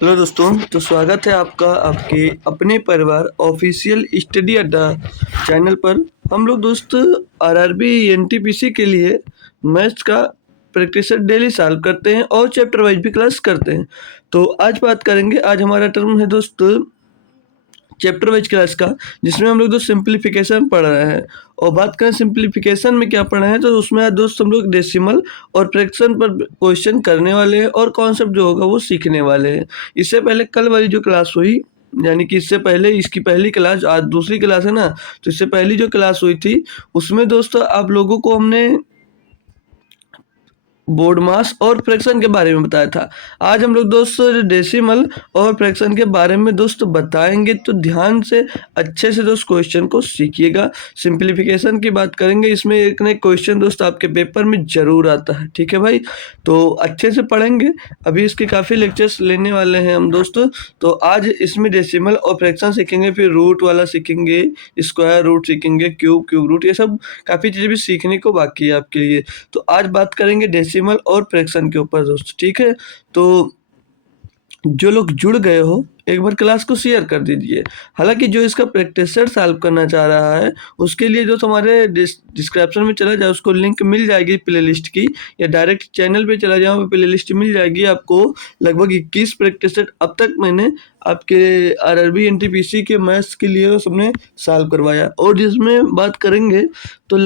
Hello दोस्तों, तो स्वागत है आपका आपके अपने परिवार ऑफिशियल स्टडी अड्डा चैनल पर। हम लोग दोस्त आरआरबी एनटीपीसी के लिए मैथ्स का प्रैक्टिस डेली सॉल्व करते हैं और चैप्टर वाइज भी क्लास करते हैं। तो आज बात करेंगे, आज हमारा टर्म है दोस्त चैप्टर वाइज क्लास का, जिसमें हम लोग दोस्त सिंप्लीफिकेशन पढ़ रहे हैं। और बात करें सिंप्लीफिकेशन में क्या पढ़ रहे हैं, तो उसमें आज दोस्त हम लोग डेसिमल और फ्रैक्शन पर क्वेश्चन करने वाले हैं और कॉन्सेप्ट जो होगा वो सीखने वाले हैं। इससे पहले कल वाली जो क्लास हुई, यानी कि इससे पहले इसकी पहली क्लास, आज दूसरी क्लास है ना, तो इससे पहली जो क्लास हुई थी उसमें दोस्तों आप लोगों को हमने बोर्ड मास और फ्रैक्शन के बारे में बताया था। आज हम लोग दोस्त डेसिमल और फ्रैक्शन के बारे में दोस्त बताएंगे, तो ध्यान से अच्छे से दोस्त क्वेश्चन को सीखिएगा। सिंप्लीफिकेशन की बात करेंगे, इसमें एक ना एक क्वेश्चन दोस्त आपके पेपर में जरूर आता है, ठीक है भाई। तो अच्छे से पढ़ेंगे, अभी इसके काफ़ी लेक्चर्स लेने वाले हैं हम दोस्तों। तो आज इसमें डेसिमल और फ्रैक्शन सीखेंगे, फिर रूट वाला सीखेंगे, स्क्वायर रूट सीखेंगे, क्यूब रूट, ये सब काफ़ी चीज़ें भी सीखने को बाकी है आपके लिए। तो आज बात करेंगे डेसिमल और फ्रैक्शन के ऊपर दोस्त, ठीक है। तो जो लोग जुड़ गए हो एक बार क्लास को शेयर कर दीजिए। हालांकि जो इसका प्रैक्टिसर सॉल्व करना चाह रहा है उसके लिए जो तुम्हारे डिस्क्रिप्शन में चला जाए, उसको लिंक मिल जाएगी प्लेलिस्ट की, या डायरेक्ट चैनल पे चला जाओ, प्लेलिस्ट मिल जाएगी आपको। लगभग 21 प्रैक्टिसर अब तक मैंने आपके आरआरबी एनटीपीसी के मैथ्स के लिए सबने सॉल्व करवाया, और जिसमें बात करेंगे तो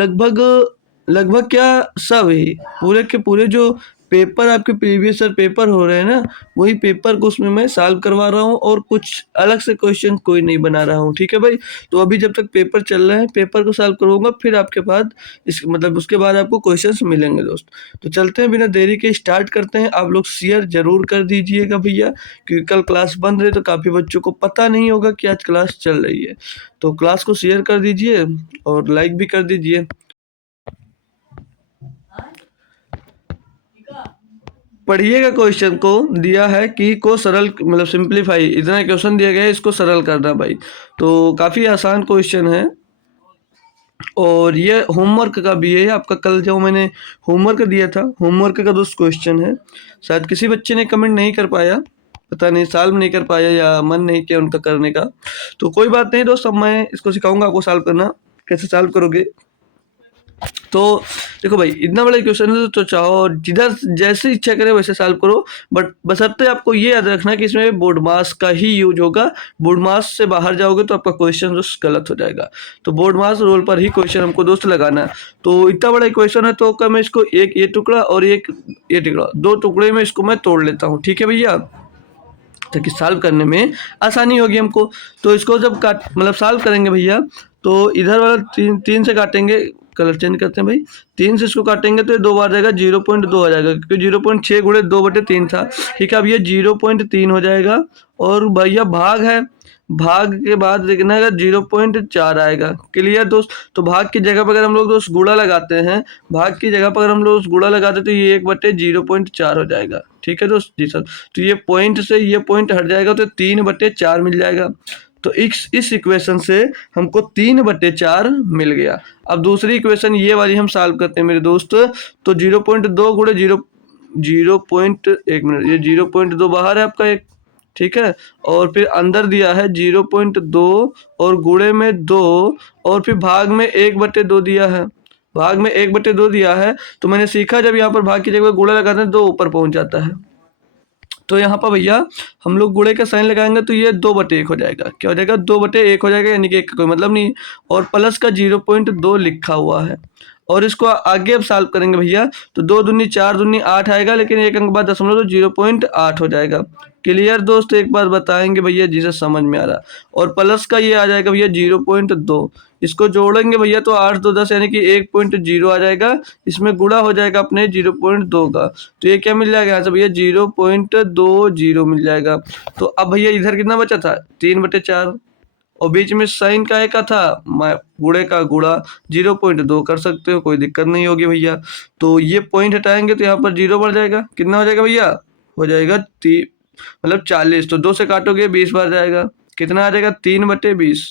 लगभग क्या सब ही पूरे के पूरे जो पेपर आपके प्रीवियस ईयर पेपर हो रहे हैं ना, वही पेपर को उसमें मैं सॉल्व करवा रहा हूँ, और कुछ अलग से क्वेश्चन कोई नहीं बना रहा हूँ, ठीक है भाई। तो अभी जब तक पेपर चल रहे हैं, पेपर को सॉल्व करूँगा, फिर आपके बाद इस मतलब उसके बाद आपको क्वेश्चंस मिलेंगे दोस्त। तो चलते हैं, बिना देरी के स्टार्ट करते हैं। आप लोग शेयर जरूर कर दीजिएगा भैया, क्योंकि कल क्लास बंद रहे तो काफ़ी बच्चों को पता नहीं होगा कि आज क्लास चल रही है। तो क्लास को शेयर कर दीजिए और लाइक भी कर दीजिए। पढ़िएगा, क्वेश्चन को दिया है कि को सरल मतलब सिंप्लीफाई, इतना क्वेश्चन दिया गया है, इसको सरल करना भाई। तो काफ़ी आसान क्वेश्चन है, और ये होमवर्क का भी है आपका। कल जो मैंने होमवर्क दिया था, होमवर्क का दोस्त क्वेश्चन है। शायद किसी बच्चे ने कमेंट नहीं कर पाया, पता नहीं सॉल्व नहीं कर पाया या मन नहीं किया उनका करने का। तो कोई बात नहीं दोस्त, अब मैं इसको सिखाऊंगा आपको सॉल्व करना, कैसे सॉल्व करोगे। तो देखो भाई, इतना बड़ा क्वेश्चन है तो चाहो जिधर जैसे इच्छा करे वैसे सॉल्व करो, बट बशर्ते आपको ये याद रखना कि इसमें बोर्ड मास का ही यूज होगा। बोर्ड मास से बाहर जाओगे तो आपका क्वेश्चन दोस्त गलत हो जाएगा। तो बोर्ड मास रोल पर ही क्वेश्चन हमको दोस्त लगाना है। तो इतना बड़ा क्वेश्चन है, तो क्या मैं इसको एक ये टुकड़ा और एक ये टुकड़ा, दो टुकड़े में इसको मैं तोड़ लेता हूँ, ठीक है भैया, ताकि सॉल्व करने में आसानी होगी हमको। तो इसको जब काट मतलब सॉल्व करेंगे भैया, तो इधर वाला तीन से काटेंगे, कलर चेंज करते हैं भाई। 3 से इसको काटेंगे तो ये 2 बार जाएगा, 0.2 आ जाएगा, क्योंकि 0.6 गुणे 2/3 था, ठीक है। अब ये 0.3 हो जाएगा, और भैया भाग है, भाग के बाद देखना है 0.4 आएगा। क्लियर दोस्त। तो भाग की जगह पर अगर हम लोग दोस्त गुणा लगाते हैं, भाग की जगह पर अगर हम लोग गुणा लगाते हैं तो ये 1/0.4 हो जाएगा, ठीक है दोस्त जी सर। तो ये पॉइंट से ये पॉइंट हट जाएगा तो 3/4 मिल जाएगा। तो इस इक्वेशन से हमको 3/4 मिल गया। अब दूसरी इक्वेशन ये वाली हम सॉल्व करते हैं मेरे दोस्त। तो 0.2 गुणे 1 मिनट, ये 0.2 बाहर है आपका एक, ठीक है। और फिर अंदर दिया है 0.2 और गुणे में 2, और फिर भाग में 1/2 दिया है, भाग में 1/2 दिया है। तो मैंने सीखा जब यहाँ पर भाग की जगह गुणा लगाते हैं 2 ऊपर पहुँच जाता है। तो यहाँ पर भैया हम लोग गुणे का साइन लगाएंगे तो ये 2/1 हो जाएगा। क्या हो जाएगा? 2/1 हो जाएगा, यानी कि 1 का कोई मतलब नहीं। और प्लस का 0.2 लिखा हुआ है, और इसको आगे अब सॉल्व करेंगे भैया, तो 2 दूनी 4 दूनी 8 आएगा, लेकिन एक अंक बाद दशमलव तो 0.8 हो जाएगा। क्लियर दोस्त, एक बार बताएंगे भैया जिसे समझ में आ रहा। और प्लस का ये आ जाएगा भैया 0.2, इसको जोड़ेंगे भैया तो 8 2 10, यानी कि 1.0 आ जाएगा। इसमें गुणा हो जाएगा अपने 0.2 का, तो ये क्या मिल जाएगा यहाँ से भैया? 0.20 मिल जाएगा। तो अब भैया इधर कितना बचा था? 3/4, और बीच में साइन का का था, गुणे का गुणा 0.2 कर सकते हो, कोई दिक्कत नहीं होगी भैया। तो ये पॉइंट हटाएंगे तो यहाँ पर 0 बढ़ जाएगा। कितना हो जाएगा भैया? हो जाएगा मतलब 40। तो 2 से काटोगे 20 बार जाएगा। कितना आ जाएगा? 3/20,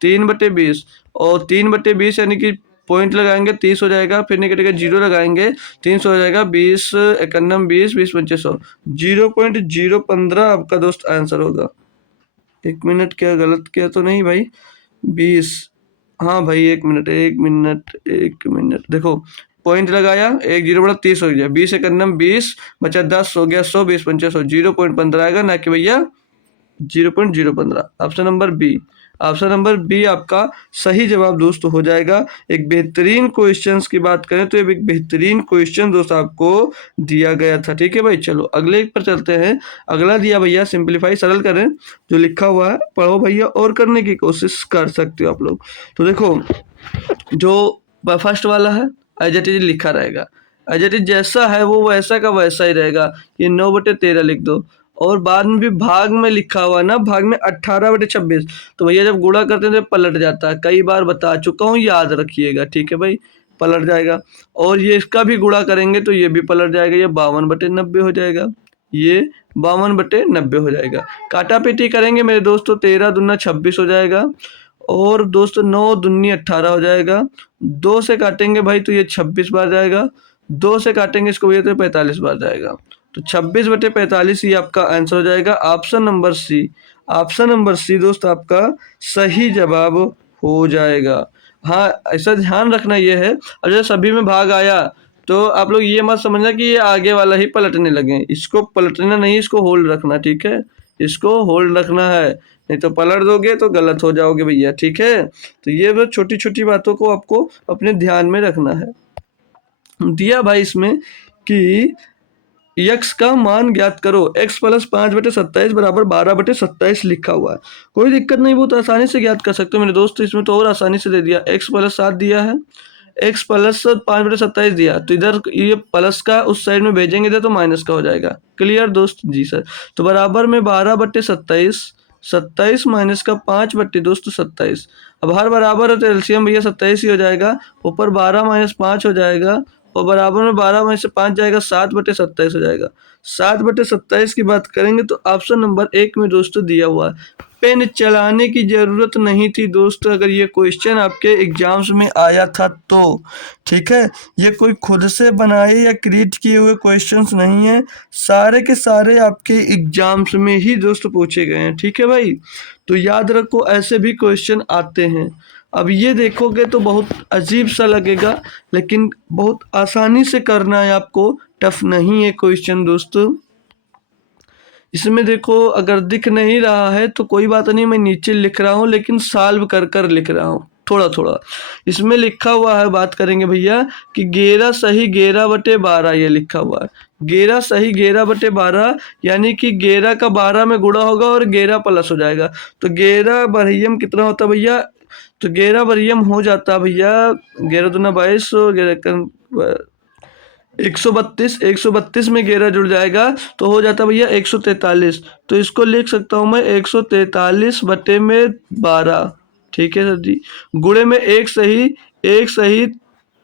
3/20, और 3/20 यानी कि पॉइंट लगाएंगे 30 हो जाएगा, फिर निकलेगा 0 लगाएंगे 300 हो जाएगा, 20 51 20 20 25 100, 0.015 आपका दोस्त आंसर होगा। 1 मिनट, क्या गलत किया तो नहीं भाई? 20, हाँ भाई 1 मिनट 1 मिनट 1 मिनट, देखो पॉइंट लगाया, 1 0 बड़ा 30 हो गया, 20 51 20 बचा 10 हो गया 100, 20 25 100, 0.15 आएगा ना कि भैया 0.015। Option number B, option number B आपका सही जवाब दोस्त हो जाएगा। एक बेहतरीन क्वेश्चंस की बात करें तो ये एक बेहतरीन क्वेश्चन दोस्त आपको दिया गया था। ठीक है भाई, चलो अगले पर चलते हैं। अगला दिया भैया सिंपलीफाई, सरल करें, जो लिखा हुआ है पढ़ो भैया और करने की कोशिश कर सकते हो आप लोग। तो देखो जो फर्स्ट वाला है एज इट इज लिखा रहेगा, एज इट इज जैसा है वो वैसा का वैसा ही रहेगा। ये 9/13 लिख दो, और बाद में भी भाग में लिखा हुआ है ना, भाग में 18/26, तो भैया जब गुणा करते हैं तो पलट जाता है, कई बार बता चुका हूँ, याद रखिएगा। ठीक है भाई, पलट जाएगा। और ये इसका भी गुणा करेंगे तो ये भी पलट जाएगा, ये 52/90 हो जाएगा, ये 52/90 हो जाएगा। काटा पीटी करेंगे मेरे दोस्तों, 13 दूना 26 हो जाएगा, और दोस्तों 9 दूनी 18 हो जाएगा। 2 से काटेंगे भाई तो ये 26 बार जाएगा, 2 से काटेंगे इसको भैया तो 45 बार जाएगा। तो 26/45 ये आपका आंसर हो जाएगा, option number C. Option number C दोस्त आपका सही जवाब हो जाएगा। हाँ, ऐसा ध्यान रखना ये है, अगर सभी में भाग आया तो आप लोग ये मत समझना कि ये आगे वाला ही पलटने लगे, इसको पलटना नहीं, इसको होल्ड रखना। ठीक है, इसको होल्ड रखना है, नहीं तो पलट दोगे तो गलत हो जाओगे भैया। ठीक है, तो ये बस छोटी छोटी बातों को आपको अपने ध्यान में रखना है। दिया भाई इसमें कि यक्स का मान ज्ञात करो, x प्लस 5/27 बराबर 12/27 लिखा हुआ है। कोई दिक्कत नहीं, बहुत आसानी से ज्ञात कर सकते हो मेरे दोस्त। इसमें तो और आसानी से दे दिया, x प्लस 7 दिया है, x प्लस 5/27 दिया, तो इधर ये प्लस का उस साइड में भेजेंगे इधर तो माइनस का हो जाएगा। क्लियर दोस्त? जी सर। तो बराबर में 12/27, 27 माइनस का 5/27। अब हर बराबर है तो एलसीएम भैया 27 ही हो जाएगा, ऊपर 12 माइनस 5 हो जाएगा, और बराबर में 12 में से 5 जाएगा, 7/27 हो जाएगा। 7/27 की बात करेंगे तो ऑप्शन नंबर 1 में दोस्तों दिया हुआ है। पेन चलाने की जरूरत नहीं थी दोस्तों, अगर ये क्वेश्चन आपके एग्जाम्स में आया था तो। ठीक है, ये कोई खुद से बनाए या क्रिएट किए हुए क्वेश्चंस नहीं है, सारे के सारे आपके एग्जाम्स में ही दोस्तों पूछे गए हैं। ठीक है भाई, तो याद रखो ऐसे भी क्वेश्चन आते हैं। अब ये देखोगे तो बहुत अजीब सा लगेगा, लेकिन बहुत आसानी से करना है आपको, टफ नहीं है क्वेश्चन दोस्तों। इसमें देखो अगर दिख नहीं रहा है तो कोई बात नहीं, मैं नीचे लिख रहा हूँ, लेकिन सॉल्व कर कर लिख रहा हूँ थोड़ा थोड़ा। इसमें लिखा हुआ है, बात करेंगे भैया कि 11 सही 11/12, ये लिखा हुआ है 11 सही 11/12, यानी कि 11 का 12 में गुणा होगा और 11 प्लस हो जाएगा, तो 11 बरहियम कितना होता है भैया? तो 11 बरहियम हो जाता है भैया 11 दूना 22, 132, 132 में 11 जुड़ जाएगा तो हो जाता भैया 143। तो इसको लिख सकता हूँ मैं 143/12। ठीक है सर जी, गुणे में एक सही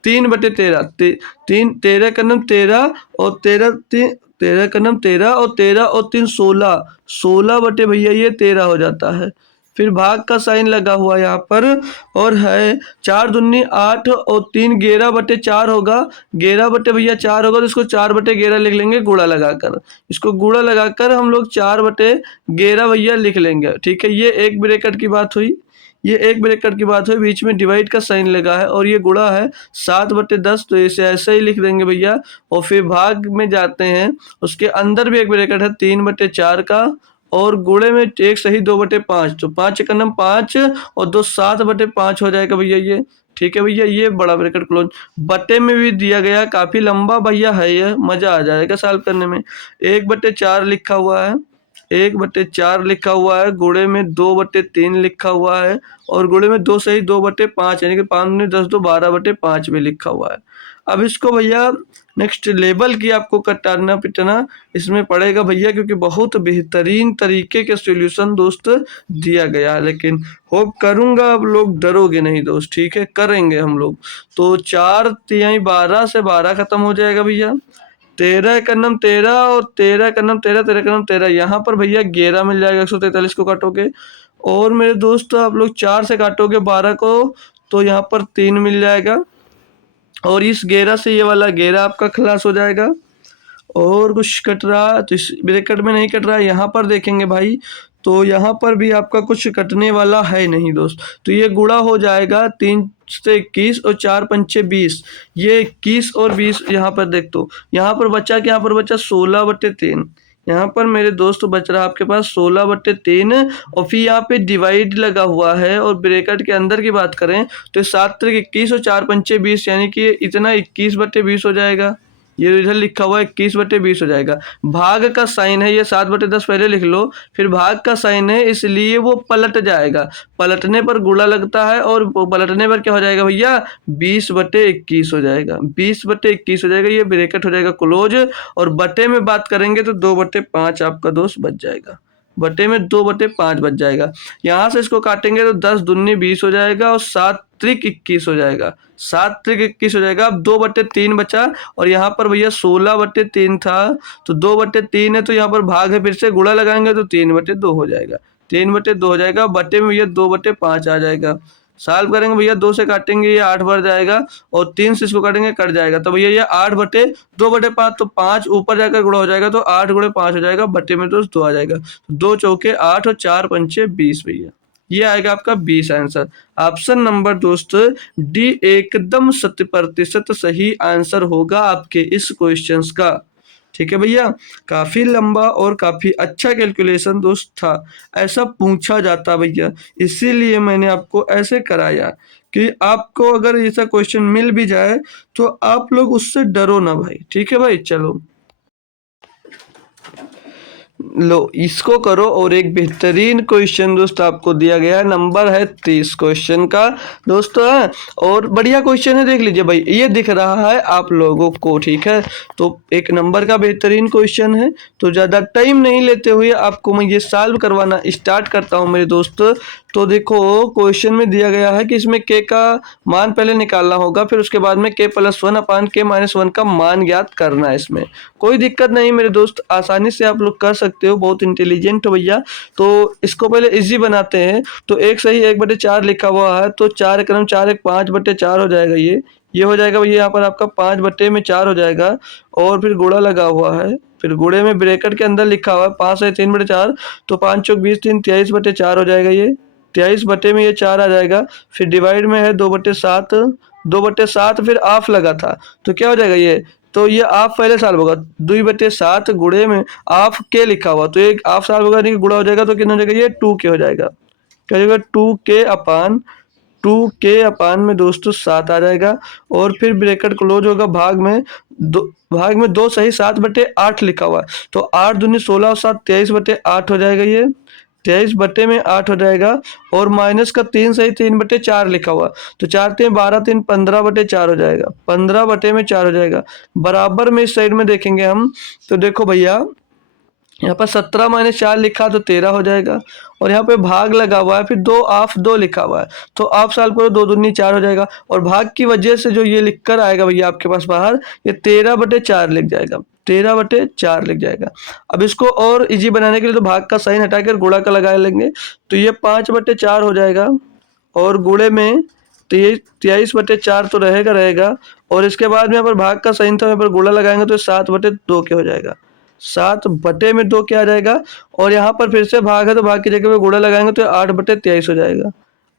3/13, 13 का नाम 13 और 13 का नाम 13 और 13 और 3 16, 16 बटे भैया ये 13 हो जाता है। फिर भाग का साइन लगा हुआ यहाँ पर, और है 4 दूनी 8 और 3 11/4 होगा, 11 भैया 4 होगा तो इसको 4/11 लिख लेंगे गुणा लगाकर, इसको गुणा लगाकर हम लोग 4/11 भैया लिख लेंगे। ठीक है, ये एक ब्रैकेट की बात हुई, ये एक ब्रैकेट की बात हुई, बीच में डिवाइड का साइन लगा है, और ये गुणा है 7/10, तो इसे ऐसे ही लिख देंगे भैया। और फिर भाग में जाते हैं, उसके अंदर भी एक ब्रैकेट है 3/4 का, और गुणे में एक सही 2/5, तो 5 का नाम 5 और 2 7/5 हो जाएगा भैया ये। ठीक है भैया, ये बड़ा ब्रैकेट क्लोज। बटे में भी दिया गया, काफी लंबा भैया है ये, मजा आ जाएगा सॉल्व करने में। 1/4 लिखा हुआ है, 1/4 लिखा हुआ है, गुणे में 2/3 लिखा हुआ है, और गुणे में 2 सही 2/5, यानी कि 5 में 10 2 12/5 में लिखा हुआ है। अब इसको भैया नेक्स्ट लेवल की आपको कटाना पिटना इसमें पड़ेगा भैया, क्योंकि बहुत बेहतरीन तरीके के सॉल्यूशन दोस्त दिया गया है, लेकिन होप करूंगा आप लोग डरोगे नहीं दोस्त। ठीक है, करेंगे हम लोग। तो 4 तिहाई 12 से 12 खत्म हो जाएगा भैया, 13 का नाम 13 और 13 का नाम 13, 13 का नाम 13, यहाँ पर भैया 11 मिल जाएगा, 143 को काटोगे, और मेरे दोस्त आप लोग 4 से काटोगे 12 को तो यहाँ पर 3 मिल जाएगा, और इस घेरा से ये वाला घेरा आपका खलास हो जाएगा। और कुछ कट रहा तो इस ब्रैकेट में नहीं कट रहा, यहाँ पर देखेंगे भाई तो यहाँ पर भी आपका कुछ कटने वाला है नहीं दोस्त। तो ये गुणा हो जाएगा 3 से 21 और 4 पंचे 20, ये 21 और 20 यहाँ पर देख, तो यहाँ पर बचा क्या, यहाँ पर बचा 16/3। यहाँ पर मेरे दोस्त बच रहा आपके पास 16/3, और फिर यहाँ पे डिवाइड लगा हुआ है, और ब्रैकेट के अंदर की बात करें तो 7 त्रिक 21 और 4 पंचे 20, यानी कि इतना 21/20 हो जाएगा। ये इधर लिखा हुआ है 21/20 हो जाएगा। भाग का साइन है, ये 7/10 पहले लिख लो, फिर भाग का साइन है इसलिए वो पलट जाएगा। पलटने पर गुणा लगता है, और पलटने पर क्या हो जाएगा भैया, 20/21 हो जाएगा। 20/21 हो जाएगा, ये ब्रैकेट हो जाएगा क्लोज। और बटे में बात करेंगे तो 2/5 आपका दोस्त बच जाएगा। बटे में 2/5 बच जाएगा। यहाँ से इसको काटेंगे तो 10 दूनी 20 हो जाएगा, और 7 त्रिक 21 हो जाएगा। 7 त्रिक 21 हो जाएगा। अब 2/3 बचा, और यहाँ पर भैया 16/3 था, तो 2/3 है, तो यहाँ पर भाग है, फिर से गुणा लगाएंगे तो 3/2 हो जाएगा। 3/2 हो जाएगा। बटे में भैया 2/5 आ जाएगा। सॉल्व करेंगे भैया, 2 से काटेंगे ये 8 बढ़ जाएगा, और 3 से इसको काटेंगे कट जाएगा। तो भैया ये 8/2/5, तो 5 ऊपर जाकर गुणा हो जाएगा, तो 8 × 5 हो जाएगा। बटे में दोस्त 2 आ जाएगा। 2 चौके 8 और 4 पंचे 20 भैया, ये आएगा आपका 20 आंसर। ऑप्शन नंबर दोस्त डी एकदम 100% सही आंसर होगा आपके इस क्वेश्चंस का। ठीक है भैया, काफी लंबा और काफी अच्छा कैलकुलेशन दोस्त था, ऐसा पूछा जाता भैया, इसीलिए मैंने आपको ऐसे कराया कि आपको अगर ऐसा क्वेश्चन मिल भी जाए तो आप लोग उससे डरो ना भाई। ठीक है भाई, चलो लो इसको करो। और एक बेहतरीन क्वेश्चन दोस्त आपको दिया गया है, नंबर है 30 क्वेश्चन का दोस्तों है, और बढ़िया क्वेश्चन है, देख लीजिए भाई, ये दिख रहा है आप लोगों को। ठीक है, तो एक नंबर का बेहतरीन क्वेश्चन है, तो ज़्यादा टाइम नहीं लेते हुए आपको मैं ये सॉल्व करवाना स्टार्ट करता हूँ मेरे दोस्त। तो देखो क्वेश्चन में दिया गया है कि इसमें k का मान पहले निकालना होगा, फिर उसके बाद में k+1/k-1 का मान ज्ञात करना है। इसमें कोई दिक्कत नहीं मेरे दोस्त, आसानी से आप लोग कर सकते हो, बहुत इंटेलिजेंट हो भैया। तो इसको पहले इजी बनाते हैं। तो एक सही 1/4 लिखा हुआ है, तो 4 क्रम 4 1 5/4 हो जाएगा। ये हो जाएगा भैया, यहाँ पर आपका 5/4 हो जाएगा, और फिर गुणा लगा हुआ है, फिर गुणे में ब्रैकेट के अंदर लिखा हुआ है 5 है 3/4, तो 5 चौक 20 3 23/4 हो जाएगा। ये 23 बटे में ये 4 आ जाएगा। फिर डिवाइड में है 2/7, 2/7 फिर ऑफ लगा था, तो क्या हो जाएगा ये, तो ये ऑफ पहले साल होगा 2/7 गुणे में ऑफ के लिखा हुआ, तो एक ऑफ साल होगा नहीं गुणा हो जाएगा, तो कितना हो जाएगा, ये 2k हो जाएगा। क्या हो जाएगा, 2k/2 में दोस्तों 7 आ जाएगा। और फिर ब्रैकेट क्लोज होगा, भाग में 2 सही 7/8 लिखा हुआ है, तो 8 दूनी 16 और 7 23/8 हो जाएगा। ये 23 बटे में 8 हो जाएगा, और माइनस का 3 सही 3/4 लिखा हुआ, तो 4 3 12 3 15/4 हो जाएगा। 15/4 हो जाएगा। बराबर में इस साइड में देखेंगे हम, तो देखो भैया यहाँ पर 17 - 4 लिखा तो 13 हो जाएगा, और यहाँ पे भाग लगा हुआ है, फिर 2 ऑफ 2 लिखा हुआ है, तो ऑफ साल करो 2 दूनी 4 हो जाएगा, और भाग की वजह से जो ये लिख कर आएगा भैया आपके पास बाहर, ये 13/4 लिख जाएगा। 13/4 लिख जाएगा। अब इसको और इजी बनाने के लिए तो भाग का साइन हटाकर गुणा का लगा लेंगे, तो ये 5/4 हो जाएगा, और गुणे में 23/4 तो रहेगा, और इसके बाद में यहाँ पर भाग का साइन था, यहाँ पर गुणा लगाएंगे तो 7/2 के हो जाएगा। 7/2 क्या आ जाएगा, और यहाँ पर फिर से भाग है, तो भाग की जगह पे गुणा लगाएंगे तो 8/23 हो जाएगा।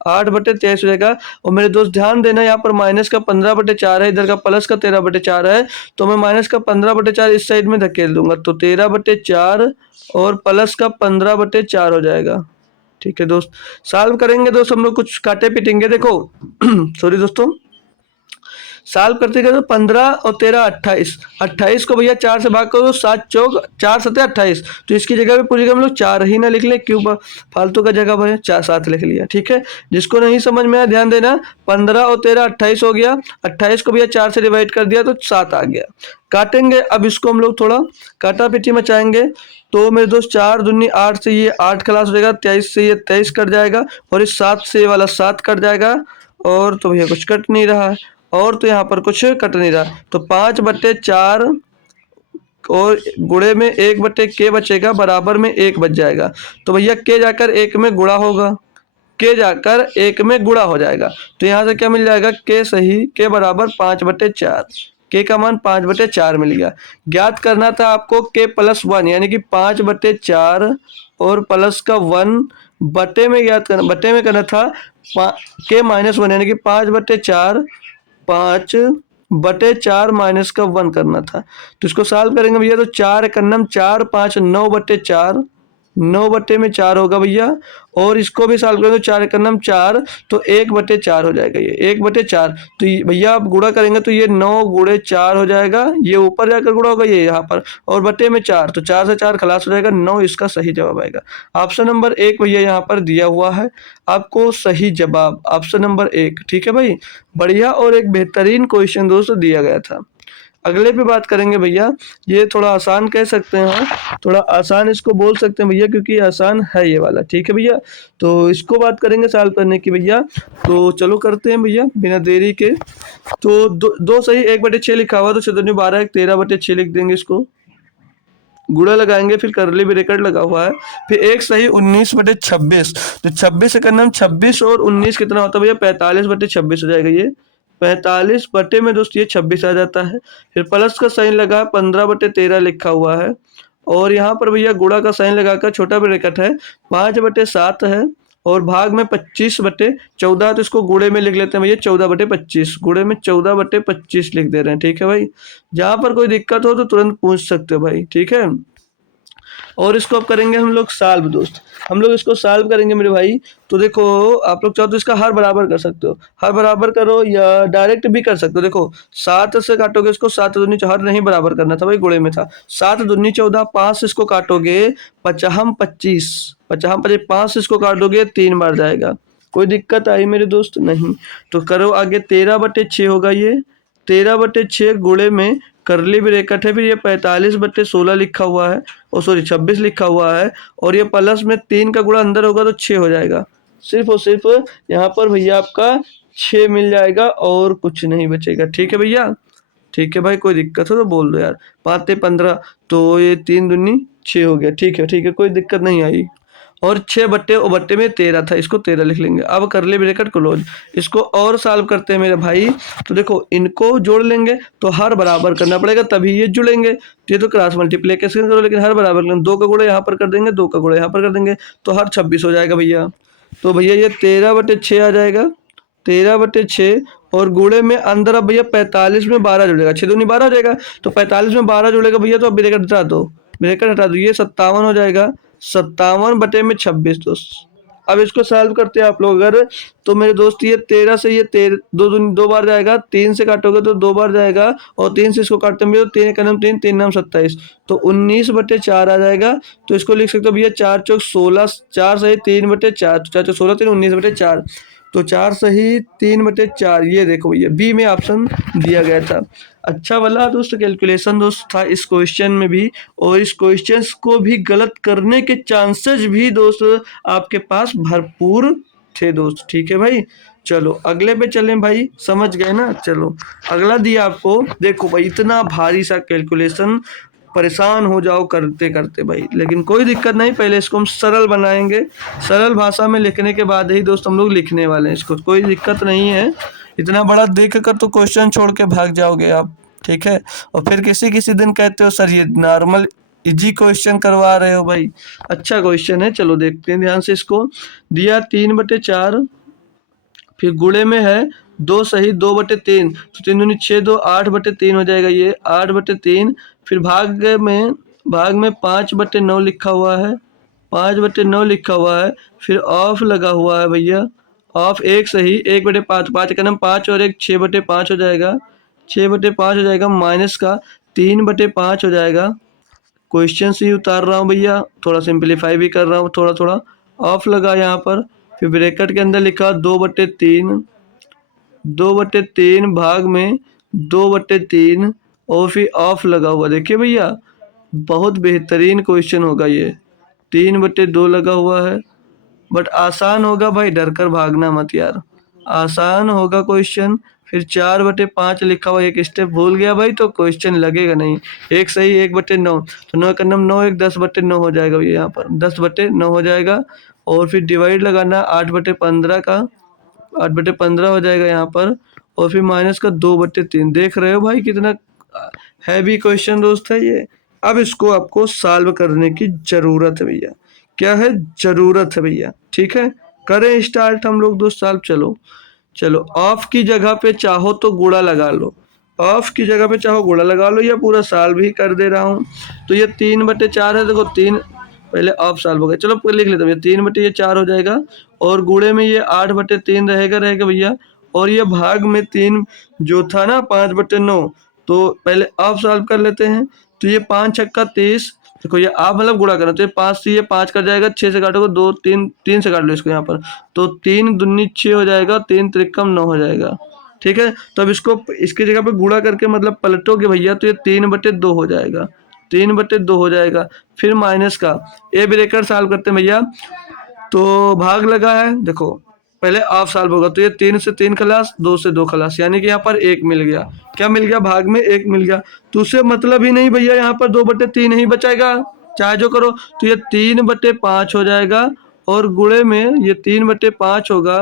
8/23 हो जाएगा। और मेरे दोस्त ध्यान देना, यहाँ पर माइनस का 15/4 है, इधर का प्लस का 13/4 है, तो मैं माइनस का 15/4 इस साइड में धकेल दूंगा, तो 13/4 और प्लस का 15/4 हो जाएगा। ठीक है दोस्त, सॉल्व करेंगे दोस्त, हम लोग कुछ काटे पीटेंगे। देखो सॉरी दोस्तों, सॉल्व करते करते 15 और 13 28, 28 को भैया 4 से भाग करो, 7 चौक 4 7 28, तो इसकी जगह पे पूरी जगह हम लोग 4 ही ना लिख लें, क्यों फालतू का जगह पर 4 7 लिख लिया। ठीक है, जिसको नहीं समझ में आया ध्यान देना, 15 और 13 28 हो गया, 28 को भैया 4 से डिवाइड कर दिया तो 7 आ गया। काटेंगे, अब इसको हम लोग थोड़ा काटा पीटी मचाएंगे, तो मेरे दोस्त 4 दूनी 8 से ये 8 खलास हो जाएगा, 23 से ये 23 कट जाएगा, और इस 7 से ये वाला 7 कट जाएगा, और तो भैया कुछ कट नहीं रहा है, और तो यहाँ पर कुछ कट नहीं रहा, तो 5/4 और गुणे में 1/k बचेगा, बराबर में 1 बच जाएगा। तो भैया k जाकर 1 में गुणा होगा, के जाकर 1 में गुणा हो जाएगा। तो यहाँ से क्या मिल जाएगा, के सही के बराबर 5/4, के का मान 5/4 मिल गया। ज्ञात करना था आपको के प्लस 1 यानी कि 5/4 और प्लस का 1 बटे में ज्ञात करना, बटे में करना था के -1 यानी कि 5/4, 5/4 माइनस का 1 करना था। तो इसको सॉल्व करेंगे भैया तो 4 एकन्नम 4, 5 9/4, 9/4 होगा भैया। और इसको भी सॉल्व करेंगे तो 4 एकन्नम 4, तो 1/4 हो जाएगा, ये 1/4। तो भैया आप गुणा करेंगे तो ये 9 गुणे 4 हो जाएगा, ये ऊपर जाकर गुणा होगा ये यहाँ पर, और बटे में 4, तो 4 से 4 खलास हो जाएगा, 9 इसका सही जवाब आएगा। ऑप्शन नंबर 1 भैया यहाँ पर दिया हुआ है आपको सही जवाब, ऑप्शन नंबर 1। ठीक है भाई, बढ़िया और एक बेहतरीन क्वेश्चन दोस्तों दिया गया था। अगले पे बात करेंगे भैया, ये थोड़ा आसान कह सकते हैं, थोड़ा आसान इसको बोल सकते हैं भैया, क्योंकि आसान है ये वाला। ठीक है भैया, तो इसको बात करेंगे सॉल्व करने की भैया। तो चलो करते हैं भैया बिना देरी के। तो दो सही 1/6 लिखा हुआ, तो 14 12 13/6 लिख देंगे इसको, गुणा लगाएंगे, फिर करली ब्रैकेट लगा हुआ है, फिर एक सही 19/26, तो 26 का नाम 26 और 19 कितना होता है भैया, 45/26 हो जाएगा। ये 45 बटे में दोस्त ये 26 आ जाता है। फिर प्लस का साइन लगा, 15/13 लिखा हुआ है, और यहाँ पर भैया गुणा का साइन लगाकर छोटा ब्रैकेट है, 5/7 है, और भाग में 25/14, तो इसको गुणे में लिख लेते हैं भैया 14/25, गुणे में 14/25 लिख दे रहे हैं। ठीक है भाई, जहाँ पर कोई दिक्कत हो तो तुरंत पूछ सकते हो भाई। ठीक है, और इसको अब करेंगे हम लोग सॉल्व दोस्त, हम लोग इसको सॉल्व करेंगे मेरे भाई। तो देखो आप लोग चाहो तो इसका हर बराबर कर सकते हो, हर बराबर करो या डायरेक्ट भी कर सकते हो। देखो 7 से काटोगे इसको, 7 दूनी हर नहीं बराबर करना था भाई, गुणे में था, 7 दूनी 14, 5 से इसको काटोगे 55 25, 55 25, 5 से इसको काटोगे 3 बार जाएगा। कोई दिक्कत आई मेरे दोस्त? नहीं। तो करो आगे, 13/6 होगा ये, 13/6 गुणे में करली ब्रैकेट है, फिर ये 45/16 लिखा हुआ है, और सॉरी 26 लिखा हुआ है, और ये प्लस में 3 का गुणा अंदर होगा तो 6 हो जाएगा। सिर्फ और सिर्फ यहाँ पर भैया आपका 6 मिल जाएगा और कुछ नहीं बचेगा। ठीक है भैया, ठीक है भाई, कोई दिक्कत हो तो बोल दो यार। 5 से 15, तो ये 3 दूनी 6 हो गया। ठीक है ठीक है, कोई दिक्कत नहीं आई। और 6 बट्टे में 13 था, इसको 13 लिख लेंगे। अब करली ब्रैकेट क्लोज, इसको और सॉल्व करते हैं मेरे भाई। तो देखो इनको जोड़ लेंगे तो हर बराबर करना पड़ेगा, तभी ये जुड़ेंगे। ये तो क्रॉस मल्टीप्लिकेशन करो, लेकिन हर बराबर करेंगे, 2 का गुणा यहाँ पर कर देंगे, 2 का गुणा यहाँ पर कर देंगे, तो हर 26 हो जाएगा भैया। तो भैया ये 13/6 आ जाएगा, 13/6, और गुणे में अंदर अब भैया 45 में 12 जुड़ेगा, 6 दूनी 12 हो जाएगा, तो 45 में 12 जुड़ेगा भैया, तो अब ब्रैकेट हटा दो, ब्रैकेट हटा दो, ये 57 हो जाएगा, 57 बटे में 26 दोस्त। अब इसको सॉल्व करते हैं आप लोग अगर, तो मेरे दोस्त ये 13 से ये 13 दो बार जाएगा, 3 से काटोगे तो 2 बार जाएगा, और 3 से इसको काटते हैं तो 3 का नाम 3, 3 नाम 27, तो 19/4 आ जाएगा। तो इसको लिख सकते हो भैया 4 चौक 16, 4 सही 3/4, 4 चौक 16 3 19/4, तो 4 सही 3/4। ये देखो भैया बी में ऑप्शन दिया गया था। अच्छा वाला दोस्त कैलकुलेशन दोस्त था इस क्वेश्चन में भी, और इस क्वेश्चन को भी गलत करने के चांसेस भी दोस्त आपके पास भरपूर थे दोस्त। ठीक है भाई, चलो अगले पे चलें भाई, समझ गए ना। चलो अगला दिया आपको, देखो भाई इतना भारी सा कैलकुलेशन, परेशान हो जाओ करते करते भाई, लेकिन कोई दिक्कत नहीं, पहले इसको हम सरल बनाएंगे, सरल भाषा में लिखने के बाद ही दोस्त हम लोग लिखने वाले हैं इसको, कोई दिक्कत नहीं है। इतना बड़ा देख कर तो क्वेश्चन छोड़ के भाग जाओगे आप। ठीक है, और फिर किसी किसी दिन कहते हो सर ये नॉर्मल इजी क्वेश्चन करवा रहे हो भाई। अच्छा क्वेश्चन है, चलो देखते हैं ध्यान से। इसको दिया 3/4, फिर गुणे में है 2 सही 2/3, तो 3 दूनी 6, 2 8/3 हो जाएगा, ये 8/3। फिर भाग में 5/9 लिखा हुआ है, 5/9 लिखा हुआ है, फिर ऑफ लगा हुआ है भैया, ऑफ एक सही 1/5, 5 का नाम 5 और 1 6/5 हो जाएगा, 6/5 हो जाएगा, माइनस का 3/5 हो जाएगा। क्वेश्चन से ही उतार रहा हूँ भैया, थोड़ा सिंप्लीफाई भी कर रहा हूँ थोड़ा थोड़ा। ऑफ लगा यहाँ पर, फिर ब्रैकेट के अंदर लिखा 2/3, 2/3 भाग में 2/3, और फिर ऑफ लगा हुआ। देखिए भैया बहुत बेहतरीन क्वेश्चन होगा ये, 3/2 लगा हुआ है, बट आसान होगा भाई, डर कर भागना मत यार, आसान होगा क्वेश्चन। फिर 4/5 लिखा हुआ, एक स्टेप भूल गया भाई तो क्वेश्चन लगेगा नहीं। एक सही 1/9, तो 9 का 9 1 10/9 हो जाएगा भैया, यहाँ पर 10/9 हो जाएगा। और फिर डिवाइड लगाना 8/15 का, 8/15 हो जाएगा यहाँ पर। और फिर माइनस का 2/3। देख रहे हो भाई कितना हैवी क्वेश्चन दोस्त है ये। अब इसको आपको सॉल्व करने की जरूरत है भैया। क्या है? जरूरत है भैया। ठीक है, करें स्टार्ट हम लोग दोस्त सॉल्व। चलो चलो, ऑफ की जगह पे चाहो तो गुणा लगा लो, ऑफ की जगह पे चाहो गुणा लगा लो, या पूरा सॉल्व भी कर दे रहा हूँ। तो ये 3/4 है, देखो 3 पहले ऑफ सॉल्व हो गया। चलो लिख लेता हूँ, ये 3/4 हो जाएगा। और गुणे में ये 8/3 रहेगा भैया। और ये भाग में 3 जो था ना 5/9, तो पहले ऑफ सॉल्व कर लेते हैं। तो ये 5 छक्का 30, देखो ये आप मतलब गुणा करना, तो ये 5 से ये 5 कट जाएगा, 6 से काटोगे 2 3, 3 से काट लो इसको यहाँ पर। तो 3 दूनी 6 हो जाएगा, 3 त्रिकम 9 हो जाएगा। ठीक है, तो अब इसको इसकी जगह पे गुणा करके मतलब पलटोगे भैया, तो ये 3/2 हो जाएगा, 3/2 हो जाएगा। फिर माइनस का ए ब्रेकर सॉल्व करते हैं भैया। तो भाग लगा है, देखो पहले ऑफ सॉल्व होगा, तो ये 3 से 3 खलास, 2 से 2 खलास, यानी कि यहाँ पर 1 मिल गया। क्या मिल गया? भाग में 1 मिल गया। तो उससे मतलब ही नहीं भैया, यहाँ पर 2/3 ही बचाएगा, चाहे जो करो। तो ये 3/5 हो जाएगा। और गुणे में ये 3/5 होगा,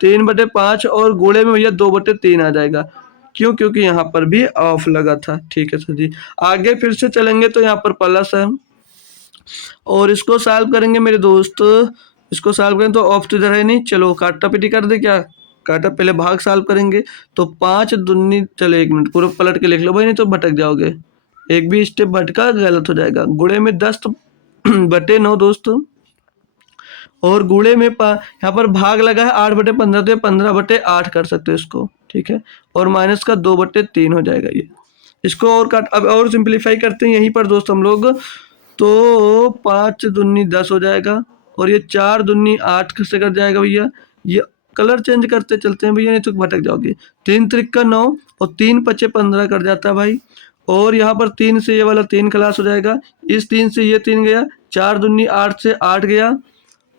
3/5 और गुणे में भैया 2/3 आ जाएगा। क्यों? क्योंकि यहाँ पर भी ऑफ लगा था। ठीक है सर जी, आगे फिर से चलेंगे तो यहाँ पर प्लस है। और इसको सॉल्व करेंगे मेरे दोस्त, इसको सॉल्व करें तो ऑफ तो इधर है नहीं। चलो काटा पीटी कर दे, क्या काटा, पहले भाग सॉल्व करेंगे। तो 5 दूनी, चलो 1 मिनट पूरा पलट के लिख लो भाई, नहीं तो भटक जाओगे। एक भी स्टेप भटका गलत हो जाएगा। गुणे में 10/9 दोस्त। और गुणे में यहाँ पर भाग लगा है 8/15, तो 15/8 कर सकते हो इसको। ठीक है, और माइनस का 2/3 हो जाएगा ये। इसको और काट, अब और सिंप्लीफाई करते हैं यहीं पर दोस्त हम लोग। तो 5 दूनी 10 हो जाएगा। और ये 4 दूनी 8 से कट जाएगा भैया। ये कलर चेंज करते चलते हैं भैया, नहीं तो भटक जाओगे। 3 त्रिक 9 और 3 पचे 15 कट जाता है भाई। और यहाँ पर 3 से ये वाला 3 खलास हो जाएगा, इस 3 से ये 3 गया, 4 दूनी 8 से 8 गया।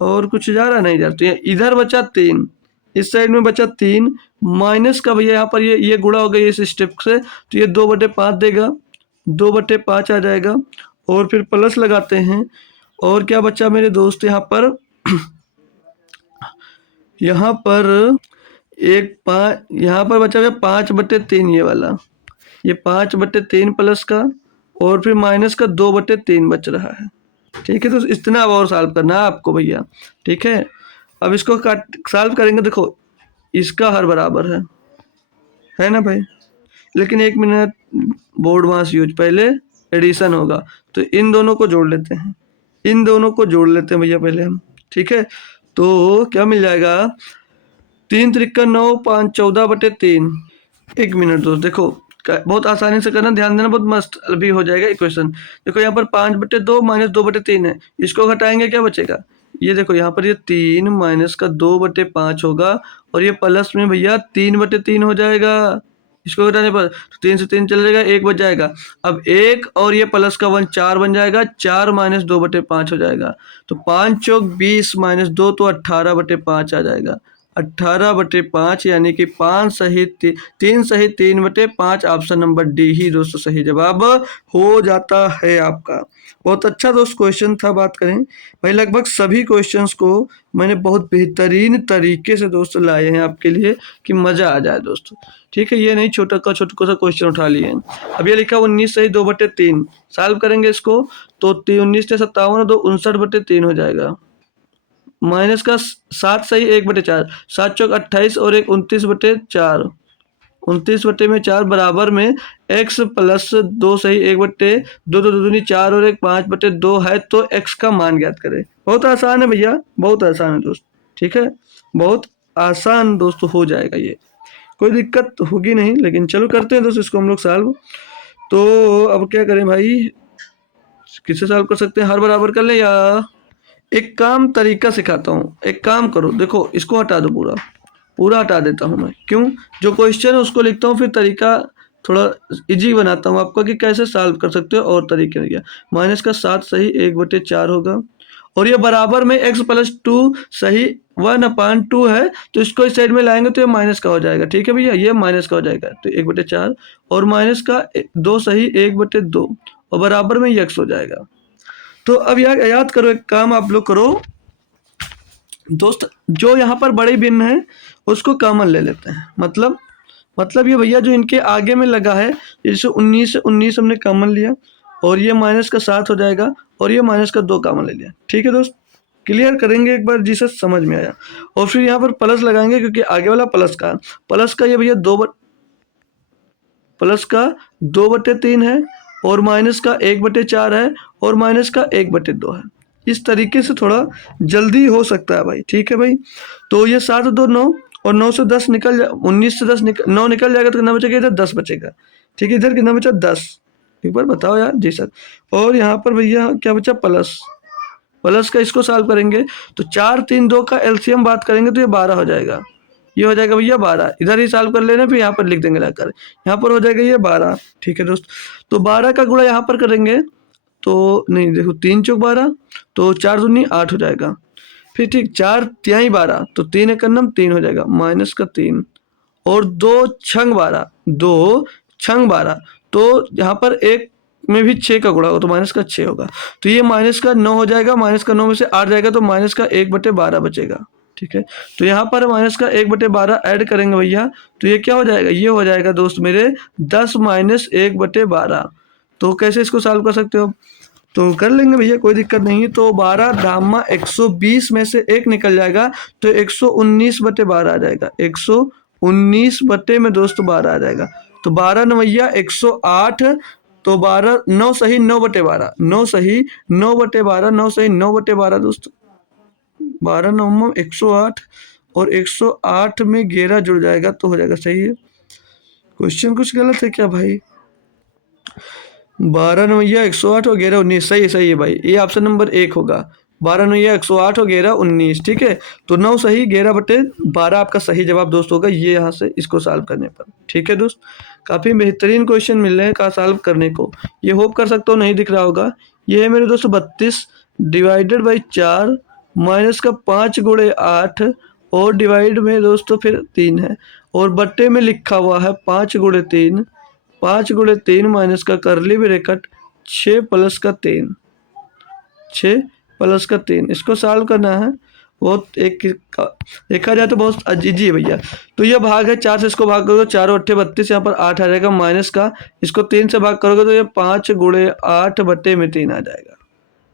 और कुछ जा रहा नहीं जाती है, इधर बचा 3, इस साइड में बचा 3। माइनस का भैया यहाँ पर ये गुणा हो गया इस स्टेप से, तो ये 2/5 देगा, 2/5 आ जाएगा। और फिर प्लस लगाते हैं। और क्या बचा मेरे दोस्त यहाँ पर यहाँ पर यहाँ पर बचा हुआ 5/3 ये वाला, ये 5/3 प्लस का। और फिर माइनस का 2/3 बच रहा है। ठीक है, तो इतना और सॉल्व करना है आपको भैया। ठीक है, अब इसको काट सॉल्व करेंगे। देखो इसका हर बराबर है ना भाई। लेकिन 1 मिनट, बोर्ड मास यूज, पहले एडिशन होगा। तो इन दोनों को जोड़ लेते हैं, इन दोनों को जोड़ लेते हैं भैया पहले हम। ठीक है, तो क्या मिल जाएगा? 3 त्रिक 9, 5 14/3। 1 मिनट दोस्त, देखो बहुत आसानी से करना, ध्यान देना, बहुत मस्त अभी हो जाएगा इक्वेशन। देखो यहाँ पर 5/2 माइनस 2/3 है, इसको घटाएंगे क्या बचेगा? ये देखो यहाँ पर ये 3 माइनस का 2/5 होगा। और ये प्लस में भैया 3/3 हो जाएगा। इसको घटाने पर तो 3 से 3 चल जाएगा, 1 बच जाएगा। अब 1 और ये प्लस का 1 4 बन जाएगा, 4 माइनस 2/5 हो जाएगा। तो 5 चौक 20 माइनस 2 तो 18/5 आ जाएगा। 18/5 यानी कि 5 सही 3 सही 3/5, ऑप्शन नंबर डी ही दोस्तों सही जवाब हो जाता है आपका। बहुत अच्छा दोस्त क्वेश्चन था। बात करें भाई, लगभग सभी क्वेश्चंस को मैंने बहुत बेहतरीन तरीके से दोस्तों लाए हैं आपके लिए कि मज़ा आ जाए दोस्तों। ठीक है, ये नहीं छोटा सा क्वेश्चन उठा लिए हैं। अब ये लिखा 19 सही 2/3, सॉल्व करेंगे इसको। तो 19 से 57 2 59/3 हो जाएगा। माइनस का 7 सही 1/4, 7 चौक 28 और 1 29/4, 29/4 बराबर में x प्लस 2 सही 1/2, 2 दूनी 4 और 1 5/2 है। तो x का मान ज्ञात करें। बहुत आसान है भैया, बहुत आसान है दोस्त। ठीक है, बहुत आसान दोस्तों हो जाएगा ये, कोई दिक्कत होगी नहीं। लेकिन चलो करते हैं दोस्त इसको हम लोग सॉल्व। तो अब क्या करें भाई, किससे सॉल्व कर सकते हैं? हर बराबर कर लें, या एक काम तरीका सिखाता हूँ। एक काम करो, देखो इसको हटा दो, पूरा पूरा हटा देता हूँ मैं। क्यों? जो क्वेश्चन है उसको लिखता हूँ, फिर तरीका थोड़ा इजी बनाता हूँ आपका कि कैसे सॉल्व कर सकते हो और तरीके नहीं। माइनस का 7 सही 1/4 होगा। और ये बराबर में x प्लस 2 सही 1/2 है, तो इसको इस साइड में लाएंगे तो ये माइनस का हो जाएगा। ठीक है भैया, ये माइनस का हो जाएगा, तो 1/4 और माइनस का 2 सही 1/2 और बराबर में ये x हो जाएगा। तो अब याद करो, एक काम आप लोग करो दोस्त, जो यहाँ पर बड़े भिन्न है उसको कॉमन ले लेते हैं। मतलब ये भैया जो इनके आगे में लगा है, जैसे 19 से 19 हमने कॉमन लिया और ये माइनस का 7 हो जाएगा और ये माइनस का 2 कॉमन ले लिया। ठीक है दोस्त, क्लियर करेंगे एक बार जिसे समझ में आया। और फिर यहाँ पर प्लस लगाएंगे क्योंकि आगे वाला प्लस का ये भैया प्लस का 2/3 है और माइनस का 1/4 है और माइनस का 1/2 है। इस तरीके से थोड़ा जल्दी हो सकता है भाई। ठीक है भाई, तो ये 7 2 9 और 9 से 10 निकल 19 से 9 निकल जाएगा तो कितना बचेगा, इधर 10 बचेगा। ठीक है, इधर कितना बचा 10, एक बार बताओ यार। जी सर। और यहाँ पर भैया क्या बचा, प्लस का इसको सॉल्व करेंगे तो 4 3 2 का एलसीएम बात करेंगे तो ये 12 हो जाएगा। ये हो जाएगा भैया 12, इधर ही सॉल्व कर लेना, फिर यहाँ पर लिख देंगे लाकर, यहाँ पर हो जाएगा ये 12। ठीक है दोस्त, तो 12 का गुणा यहाँ पर करेंगे तो नहीं, देखो 3 चौक 12, तो 4 दूनी 8 हो जाएगा। फिर ठीक 4 तिहाई 12, तो 3 एक नम 3 हो जाएगा, माइनस का 3 और 2 छंग 12, तो यहाँ पर एक में भी 6 का गुणा होगा तो माइनस का 6 होगा, तो ये माइनस का 9 हो जाएगा। माइनस का 9 में से 8 जाएगा तो माइनस का 1/12 बचेगा। ठीक है, तो यहाँ पर माइनस का 1/12 ऐड करेंगे भैया, तो ये क्या हो जाएगा, ये हो जाएगा दोस्त मेरे 10 माइनस 1/12। तो कैसे इसको सॉल्व कर सकते हो, तो कर लेंगे भैया, कोई दिक्कत नहीं है। तो 12 दामा 120 में से 1 निकल जाएगा तो 119/12 आ जाएगा, 119 बटे में दोस्त 12 आ जाएगा। तो 12 नवैया 108, तो 12 9 सही 9/12, 9 सही 9/12, 9 सही 9/12 दोस्त, 12 9 108 और 108 में 11 जुड़ जाएगा तो हो जाएगा। सही है, क्वेश्चन कुछ गलत है क्या भाई, 12 नवैया 108 और 11 19, सही है भाई, ये ऑप्शन नंबर 1 होगा। 12 नवैया 108 और 11 19, ठीक है, तो 9 सही 11/12 आपका सही जवाब दोस्त होगा, ये यहाँ से इसको सॉल्व करने पर। ठीक है दोस्त, काफ़ी बेहतरीन क्वेश्चन मिल रहे हैं का सॉल्व करने को, ये होप कर सकता हूँ नहीं दिख रहा होगा। ये है मेरे दोस्त 32 डिवाइडेड बाई 4 माइनस का 5 गुणे 8 और डिवाइड में दोस्तों फिर 3 है और बट्टे में लिखा हुआ है 5 गुणे 3, 5 गुणे 3 माइनस का करली ब्रैकेट 6 प्लस का 3, 6 प्लस का 3, इसको सॉल्व करना है। बहुत एक देखा जाए तो बहुत अजीजी है भैया। तो ये भाग है 4 से, इसको भाग करोगे 4 और 8 32, यहाँ पर 8 आ जाएगा माइनस का, इसको 3 से भाग करोगे तो ये 5 गुणे 8 बट्टे में 3 आ जाएगा,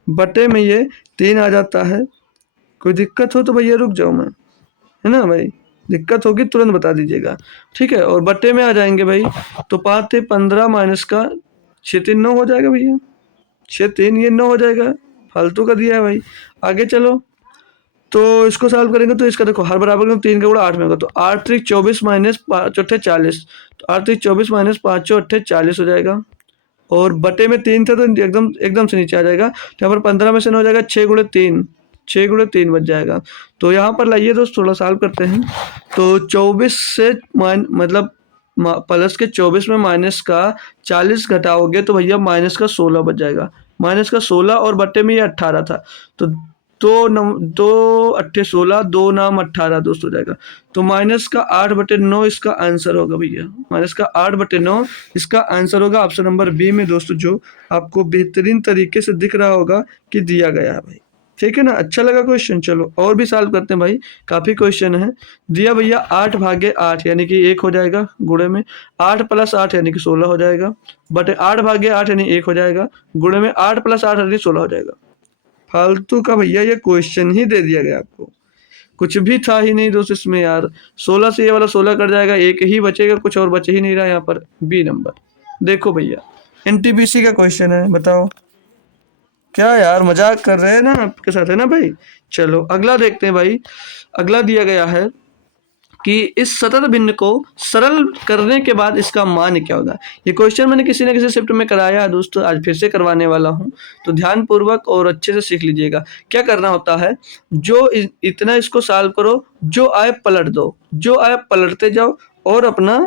बट्टे में ये 3 आ जाता है। कोई दिक्कत हो तो भैया रुक जाओ मैं, है ना भाई, दिक्कत होगी तुरंत बता दीजिएगा। ठीक है, और बट्टे में आ जाएंगे भाई, तो 5 थे 15 माइनस का 6 3 9 हो जाएगा भैया, 6 3 ये 9 हो जाएगा, फालतू का दिया है भाई। आगे चलो, तो इसको सॉल्व करेंगे तो इसका देखो हर बराबर में 3 का गुणा 8 में होगा, तो 8 3 24 माइनस 5 8 40, तो 8 3 24 माइनस 5 8 40 हो जाएगा। और बटे में 3 था तो एकदम से नीचे आ जाएगा, तो यहाँ पर 15 में से 9 हो जाएगा, 6 गुणे 3, 6 गुणे 3 बच जाएगा। तो यहाँ पर लाइए दोस्त थोड़ा सॉल्व करते हैं। तो 24 से मतलब प्लस के 24 में माइनस का 40 घटाओगे तो भैया माइनस का 16 बच जाएगा, माइनस का 16 और बट्टे में ये 18 था, तो 2 अट्ठे 16, 2 नाम 18 दोस्त हो जाएगा। तो माइनस का 8/9 इसका आंसर होगा भैया, माइनस का 8/9 इसका आंसर होगा ऑप्शन नंबर बी में दोस्तों, जो आपको बेहतरीन तरीके से दिख रहा होगा कि दिया गया है भाई। ठीक है ना, अच्छा लगा क्वेश्चन, चलो और भी सॉल्व करते हैं भाई, काफ़ी क्वेश्चन है। दिया भैया 8 भागे 8 यानी कि 1 हो जाएगा, गुणे में 8 प्लस 8 यानी कि 16 हो जाएगा, बटे 8 भागे 8 यानी 1 हो जाएगा, गुणे में 8 प्लस 8 यानी 16 हो जाएगा। फालतू का भैया ये क्वेश्चन ही दे दिया गया आपको, कुछ भी था ही नहीं दोस्त इसमें यार। 16 से ये वाला 16 कट जाएगा, एक ही बचेगा, कुछ और बच ही नहीं रहा यहाँ पर। बी नंबर देखो भैया, एनटीपीसी का क्वेश्चन है, बताओ क्या यार मजाक कर रहे हैं ना आपके साथ, है ना भाई। चलो अगला देखते हैं भाई, अगला दिया गया है कि इस सतत भिन्न को सरल करने के बाद इसका मान क्या होगा। ये क्वेश्चन मैंने किसी न किसी शिफ्ट में कराया है दोस्तों, आज फिर से करवाने वाला हूँ, तो ध्यान पूर्वक और अच्छे से सीख लीजिएगा। क्या करना होता है, जो इतना इसको सॉल्व करो, जो आए पलट दो, जो आए पलटते जाओ और अपना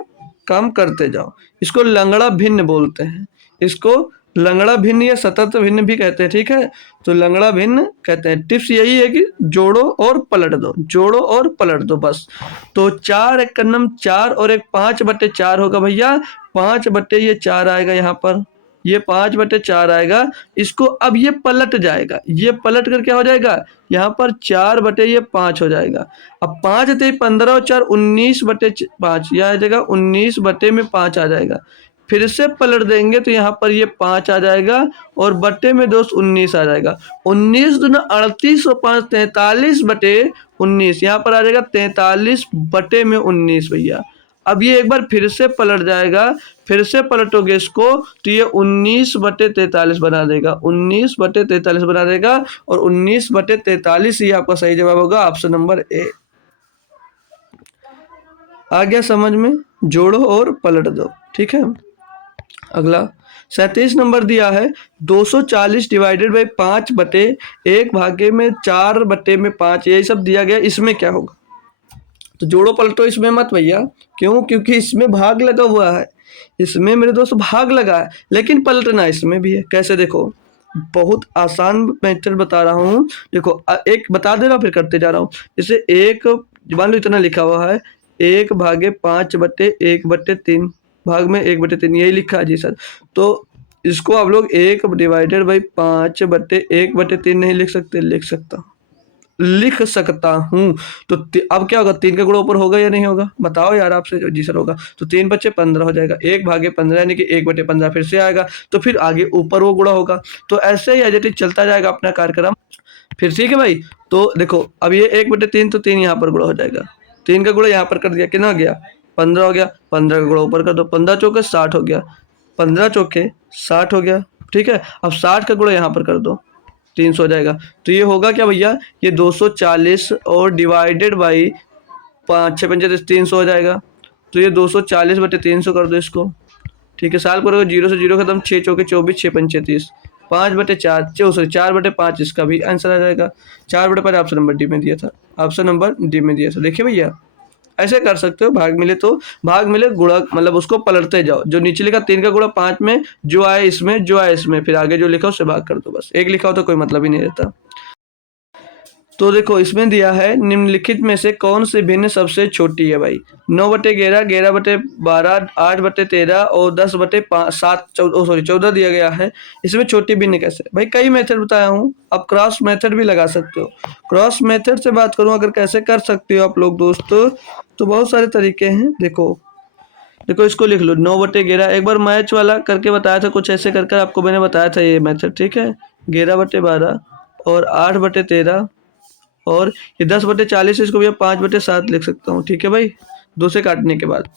काम करते जाओ। इसको लंगड़ा भिन्न बोलते हैं, इसको लंगड़ा भिन्न या सतत भिन्न भी कहते हैं, ठीक है। तो लंगड़ा भिन्न कहते हैं। टिप्स यही है कि जोड़ो और पलट दो, जोड़ो और पलट दो बस। तो 4 एक कन्नम 4 और एक 5/4 होगा भैया। 5/4 आएगा यहाँ पर, ये 5/4 आएगा। इसको अब ये पलट जाएगा, ये पलट कर क्या हो जाएगा, यहाँ पर 4/5 हो जाएगा। अब 5 थे 15 और 4 19/5, यह आ जाएगा 19/5 आ जाएगा। फिर से पलट देंगे तो यहाँ पर ये 5 आ जाएगा और बट्टे में दोस्त 19 आ जाएगा। 19 दूना 38 और 5 43/19, यहाँ पर आ जाएगा 43/19 भैया। अब ये एक बार फिर से पलट जाएगा, फिर से पलटोगे इसको तो ये 19/43 बना देगा, 19/43 बना देगा। और 19/43 ही आपका सही जवाब होगा, ऑप्शन नंबर ए। आ गया समझ में, जोड़ो और पलट दो, ठीक है। अगला 37 नंबर दिया है 240 डिवाइडेड बाई 5/1 भागे में 4/5, यही सब दिया गया, इसमें क्या होगा। तो जोड़ो पलटो इसमें मत भैया, क्यों, क्योंकि इसमें भाग लगा हुआ है, इसमें मेरे दोस्त भाग लगा है, लेकिन पलटना इसमें भी है। कैसे, देखो बहुत आसान मेथड बता रहा हूँ। देखो एक बता दे रहा हूँ फिर करते जा रहा हूँ। जैसे एक, मान लो इतना लिखा हुआ है, 1/5/1/3 भाग में 1/3, यही लिखा है जी सर। तो इसको आप लोग 1/5/1/3 नहीं लिख सकते, लिख सकता हूँ। तो अब क्या होगा, 3 का गुणा ऊपर होगा या नहीं होगा, बताओ यार आपसे। जी सर होगा। तो 3/15 हो जाएगा, 1/15 यानी कि 1/15 फिर से आएगा, तो फिर आगे ऊपर वो गुणा होगा। तो ऐसे ही एज इट इज चलता जाएगा अपना कार्यक्रम। फिर ठीक है भाई। तो देखो अब ये 1/3, तो 3 यहाँ पर गुणा हो जाएगा, 3 का गुणा यहाँ पर कर दिया, कितना हो गया 15 हो गया, 15 का गुणा ऊपर कर दो, 15 चौके 60 हो गया, 15 चौके 60 हो गया, ठीक है। अब 60 का गुणा यहाँ पर कर दो, 300 हो जाएगा। तो ये होगा क्या भैया, ये 240 और डिवाइडेड बाई 5 6 पंचे 300 हो जाएगा। तो ये 240/300 कर दो इसको, ठीक है। साल करोगे 0 से 0 खत्म, 6 चौके 24, 6 पंचे 30, 5/4 सॉरी 4/5 इसका भी आंसर आ जाएगा। 4/5 ऑप्शन नंबर डी में दिया था, ऑप्शन नंबर डी में दिया था। देखिए भैया ऐसे कर सकते हो, भाग मिले तो भाग मिले, गुणा मतलब उसको पलटते जाओ, जो नीचे लिखा 3 का गुणा 5 में, जो आए इसमें, जो आए इसमें, फिर आगे जो लिखा उससे भाग कर दो बस। एक लिखा हो तो कोई मतलब ही नहीं रहता। तो देखो इसमें दिया है निम्नलिखित में से कौन सी भिन्न सबसे छोटी है भाई। 9/11, 11/12, 8/13 और 10/7 14 दिया गया है। इसमें छोटी भिन्न कैसे, भाई कई मेथड बताया हूँ, आप क्रॉस मेथड भी लगा सकते हो। क्रॉस मेथड से बात करूँ अगर कैसे कर सकते हो आप लोग दोस्तों, तो बहुत सारे तरीके हैं। देखो इसको लिख लो 9/11, एक बार मैच वाला करके बताया था, कुछ ऐसे कर आपको मैंने बताया था ये मेथड, ठीक है। 11/12 और 8/13 और ये 10/40, इसको भी 5/7 लिख सकता हूँ, ठीक है भाई, 2 से काटने के बाद।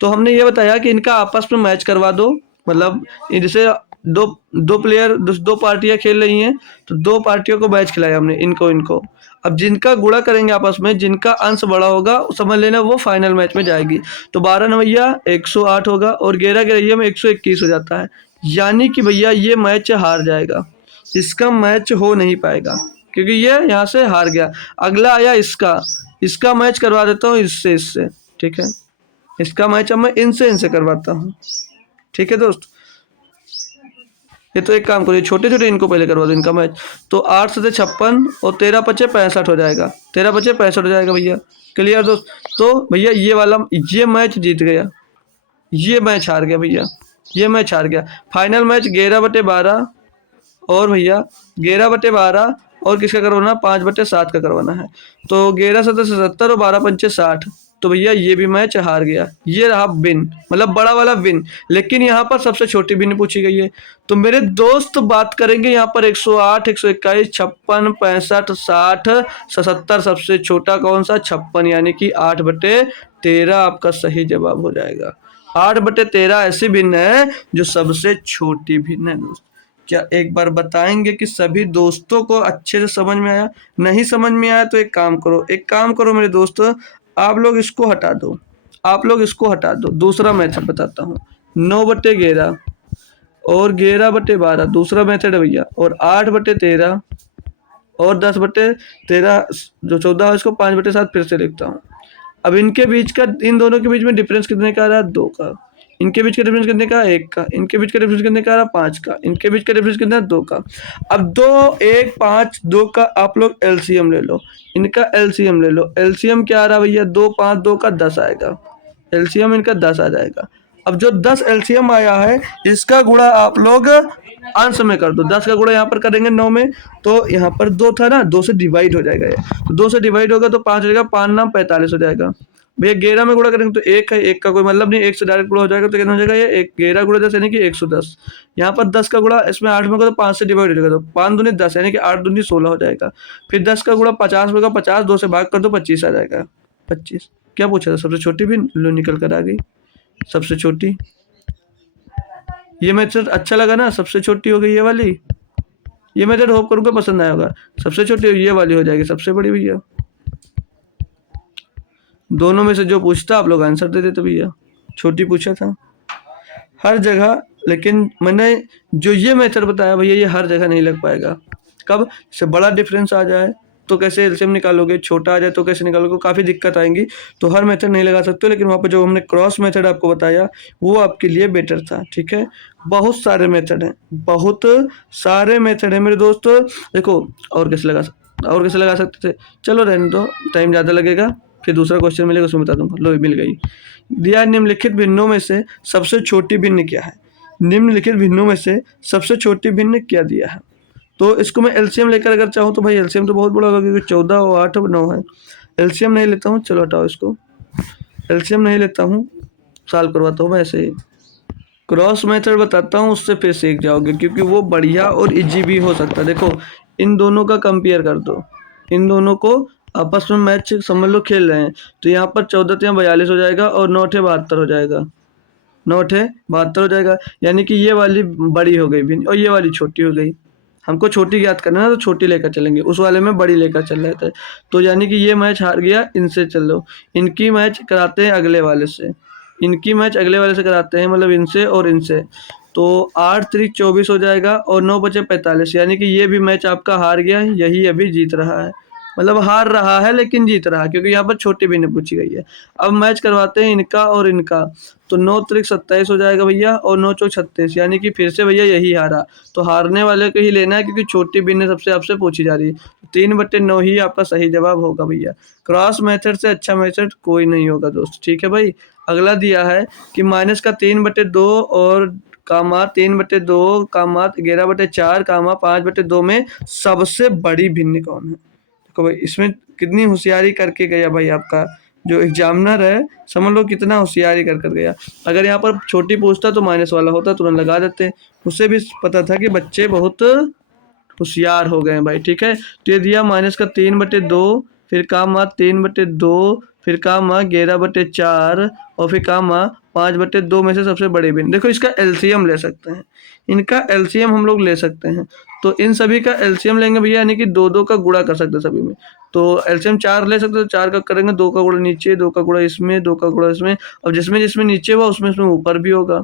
तो हमने ये बताया कि इनका आपस में मैच करवा दो, मतलब जैसे दो प्लेयर 2 पार्टियां खेल रही हैं, तो 2 पार्टियों को मैच खिलाया हमने, इनको। अब जिनका गुणा करेंगे आपस में, जिनका अंश बड़ा होगा समझ लेना वो फाइनल मैच में जाएगी। तो 12 9 108 होगा और 11 11 में 121 हो जाता है, यानी कि भैया ये मैच हार जाएगा, इसका मैच हो नहीं पाएगा क्योंकि ये यहाँ से हार गया। अगला आया इसका मैच करवा देता हूँ इससे, ठीक है। इसका मैच अब मैं इनसे करवाता हूँ, ठीक है दोस्त। ये तो एक काम करिए, छोटे छोटे इनको पहले करवा दो इनका मैच। तो 8 से 56 और 13/5 65 हो जाएगा, 13/5 65 हो जाएगा भैया। क्लियर दोस्त। तो भैया ये वाला ये मैच जीत गया, ये मैच हार गया भैया, ये मैच हार गया। फाइनल मैच 11/12 और भैया 11/12 और किसका करवाना, 5/7 का करवाना है। तो 11 7 70 और 12 पंचे 60, तो भैया ये भी मैच हार गया। ये रहा विन, मतलब बड़ा वाला विन, लेकिन यहाँ पर सबसे छोटी विन पूछी गई है। तो मेरे दोस्त बात करेंगे यहाँ पर 108 121 56 65 60 77, सबसे छोटा कौन सा, 56, यानी कि 8/13 आपका सही जवाब हो जाएगा। 8/13 ऐसी भिन्न है जो सबसे छोटी भिन्न है दोस्त। क्या एक बार बताएंगे कि सभी दोस्तों को अच्छे से समझ में आया। नहीं समझ में आया तो एक काम करो मेरे दोस्त, आप लोग इसको हटा दो, दूसरा मेथड बताता हूँ। 9/11 और 11/12 दूसरा मेथड है भैया, और 8/13 और 10/13 जो 14 है इसको 5/7 फिर से लिखता हूँ। अब इनके बीच का, इन दोनों के बीच में डिफरेंस कितने का आ रहा है, 2 का। इनके बीच का डिफरेंस कितने का, 1 का। इनके बीच का डिफरेंस कितने का, 5 का। इनके बीच का डिफरेंस कितना, 2 का। अब 2, 1, 5, 2 का आप लोग एलसीएम ले लो, इनका एलसीएम ले लो। एलसीएम क्या आ रहा भैया, 2, 5, 2 का 10 आएगा। एलसीएम इनका 10 आ जाएगा। अब जो 10 एलसीएम आया है, इसका गुणा आप लोग अंश में कर दो। 10 का गुणा यहाँ पर करेंगे 9 में, तो यहाँ पर 2 था ना, 2 से डिवाइड हो जाएगा ये। तो 2 से डिवाइड होगा तो 5 हो जाएगा, 5 नाम 45 हो जाएगा। भैया 11 में गुणा करेंगे तो 1 है, 1 का कोई मतलब नहीं, 1 से डायरेक्ट गुणा हो जाएगा तो कितना हो जाएगा ये, 1 11 गुणा 10 यानी कि 110। यहाँ पर 10 का गुणा इसमें 8 में होगा तो 5 से डिवाइड हो जाएगा, तो 5 दूनी 10 यानी कि 8 दूनी 16 हो जाएगा। फिर 10 का गुणा 50 में होगा, 50 2 से भाग कर दो 25 आ जाएगा। 25 क्या पूछा था, सबसे छोटी भी लो निकल कर आ गई, सबसे छोटी। ये मेथड अच्छा लगा ना, सबसे छोटी हो गई ये वाली। ये मेथड होप करूँगा पसंद आया होगा। सबसे छोटी ये वाली हो जाएगी सबसे बड़ी भैया। दोनों में से जो पूछता आप लोग आंसर दे देते भैया। छोटी पूछा था हर जगह, लेकिन मैंने जो ये मेथड बताया भैया ये हर जगह नहीं लग पाएगा। कब से बड़ा डिफरेंस आ जाए तो कैसे एलसीएम निकालोगे, छोटा आ जाए तो कैसे निकालोगे, काफ़ी दिक्कत आएंगी। तो हर मेथड नहीं लगा सकते, लेकिन वहाँ पर जो हमने क्रॉस मेथड आपको बताया वो आपके लिए बेटर था। ठीक है, बहुत सारे मेथड हैं, बहुत सारे मेथड हैं मेरे दोस्त। देखो और कैसे लगा सकते थे, चलो रहने दो, टाइम ज़्यादा लगेगा, फिर दूसरा क्वेश्चन मिलेगा उसमें बता दूंगा। लो मिल गई। दिया निम्नलिखित भिन्नों में से सबसे छोटी भिन्न क्या है। निम्नलिखित भिन्नों में से सबसे छोटी भिन्न क्या दिया है। तो इसको मैं एलसीएम लेकर अगर चाहूँ तो भाई एलसीएम तो बहुत बड़ा होगा, क्योंकि 14 और 8 और 9 है। एलसीएम नहीं लेता हूँ, चलो हटाओ इसको, एलसीएम नहीं लेता हूँ, सॉल्व करवाता हूँ मैं ऐसे ही। क्रॉस मेथड बताता हूँ, उससे फिर सीख जाओगे, क्योंकि वो बढ़िया और इजी भी हो सकता है। देखो इन दोनों का कंपेयर कर दो, इन दोनों को आपस में मैच समझ लो खेल रहे हैं। तो यहाँ पर 14 42 हो जाएगा और 9 72 हो जाएगा, 9 72 हो जाएगा। यानी कि ये वाली बड़ी हो गई भी और ये वाली छोटी हो गई। हमको छोटी याद करना है तो छोटी लेकर चलेंगे, उस वाले में बड़ी लेकर चल रहे थे। तो यानी कि ये मैच हार गया, इनसे चल लो। इनकी मैच कराते हैं अगले वाले से, इनकी मैच अगले वाले से कराते हैं, मतलब इनसे और इनसे। तो 8 3 24 हो जाएगा और 9 बचे 45, यानी कि ये भी मैच आपका हार गया, यही अभी जीत रहा है। मतलब हार रहा है लेकिन जीत रहा है, क्योंकि यहाँ पर छोटी भी नहीं पूछी गई है। अब मैच करवाते हैं इनका और इनका, तो 9 3 27 हो जाएगा भैया और 9 4 36, यानी कि फिर से भैया यही हारा। तो हारने वाले को ही लेना है, क्योंकि छोटी भिन्न सबसे आपसे पूछी जा रही है। 3/9 ही आपका सही जवाब होगा भैया। क्रॉस मेथड से अच्छा मेथड कोई नहीं होगा दोस्त। ठीक है भाई, अगला दिया है कि माइनस का 3/2 और कामा 3/2 कामा 11/4 कामा 5/2 में सबसे बड़ी भिन्न कौन है। देखो भाई इसमें कितनी होशियारी करके गया भाई आपका जो एग्जामिनर है, समझ लो कितना होशियारी कर कर गया। अगर यहाँ पर छोटी पूछता तो माइनस वाला होता, तुरंत लगा देते। उसे भी पता था कि बच्चे बहुत होशियार हो गए हैं भाई। ठीक है, तो ये दिया माइनस का 3/2, फिर कामा 3/2, फिर कामा 11/4 और फिर कामा 5/2 में से सबसे बड़ी भिन्न। देखो इसका एलसीएम ले सकते हैं, इनका एलसीएम हम लोग ले सकते हैं। तो इन सभी का एलसीएम लेंगे भैया, यानी कि 2 2 का गुणा कर सकते हैं सभी में। तो एलसीएम 4 ले सकते हैं, तो 4 का करेंगे, 2 का गुणा नीचे, 2 का गुणा इसमें, 2 का गुणा इसमें। अब जिसमें जिसमें नीचे हुआ उसमें उसमें ऊपर भी होगा,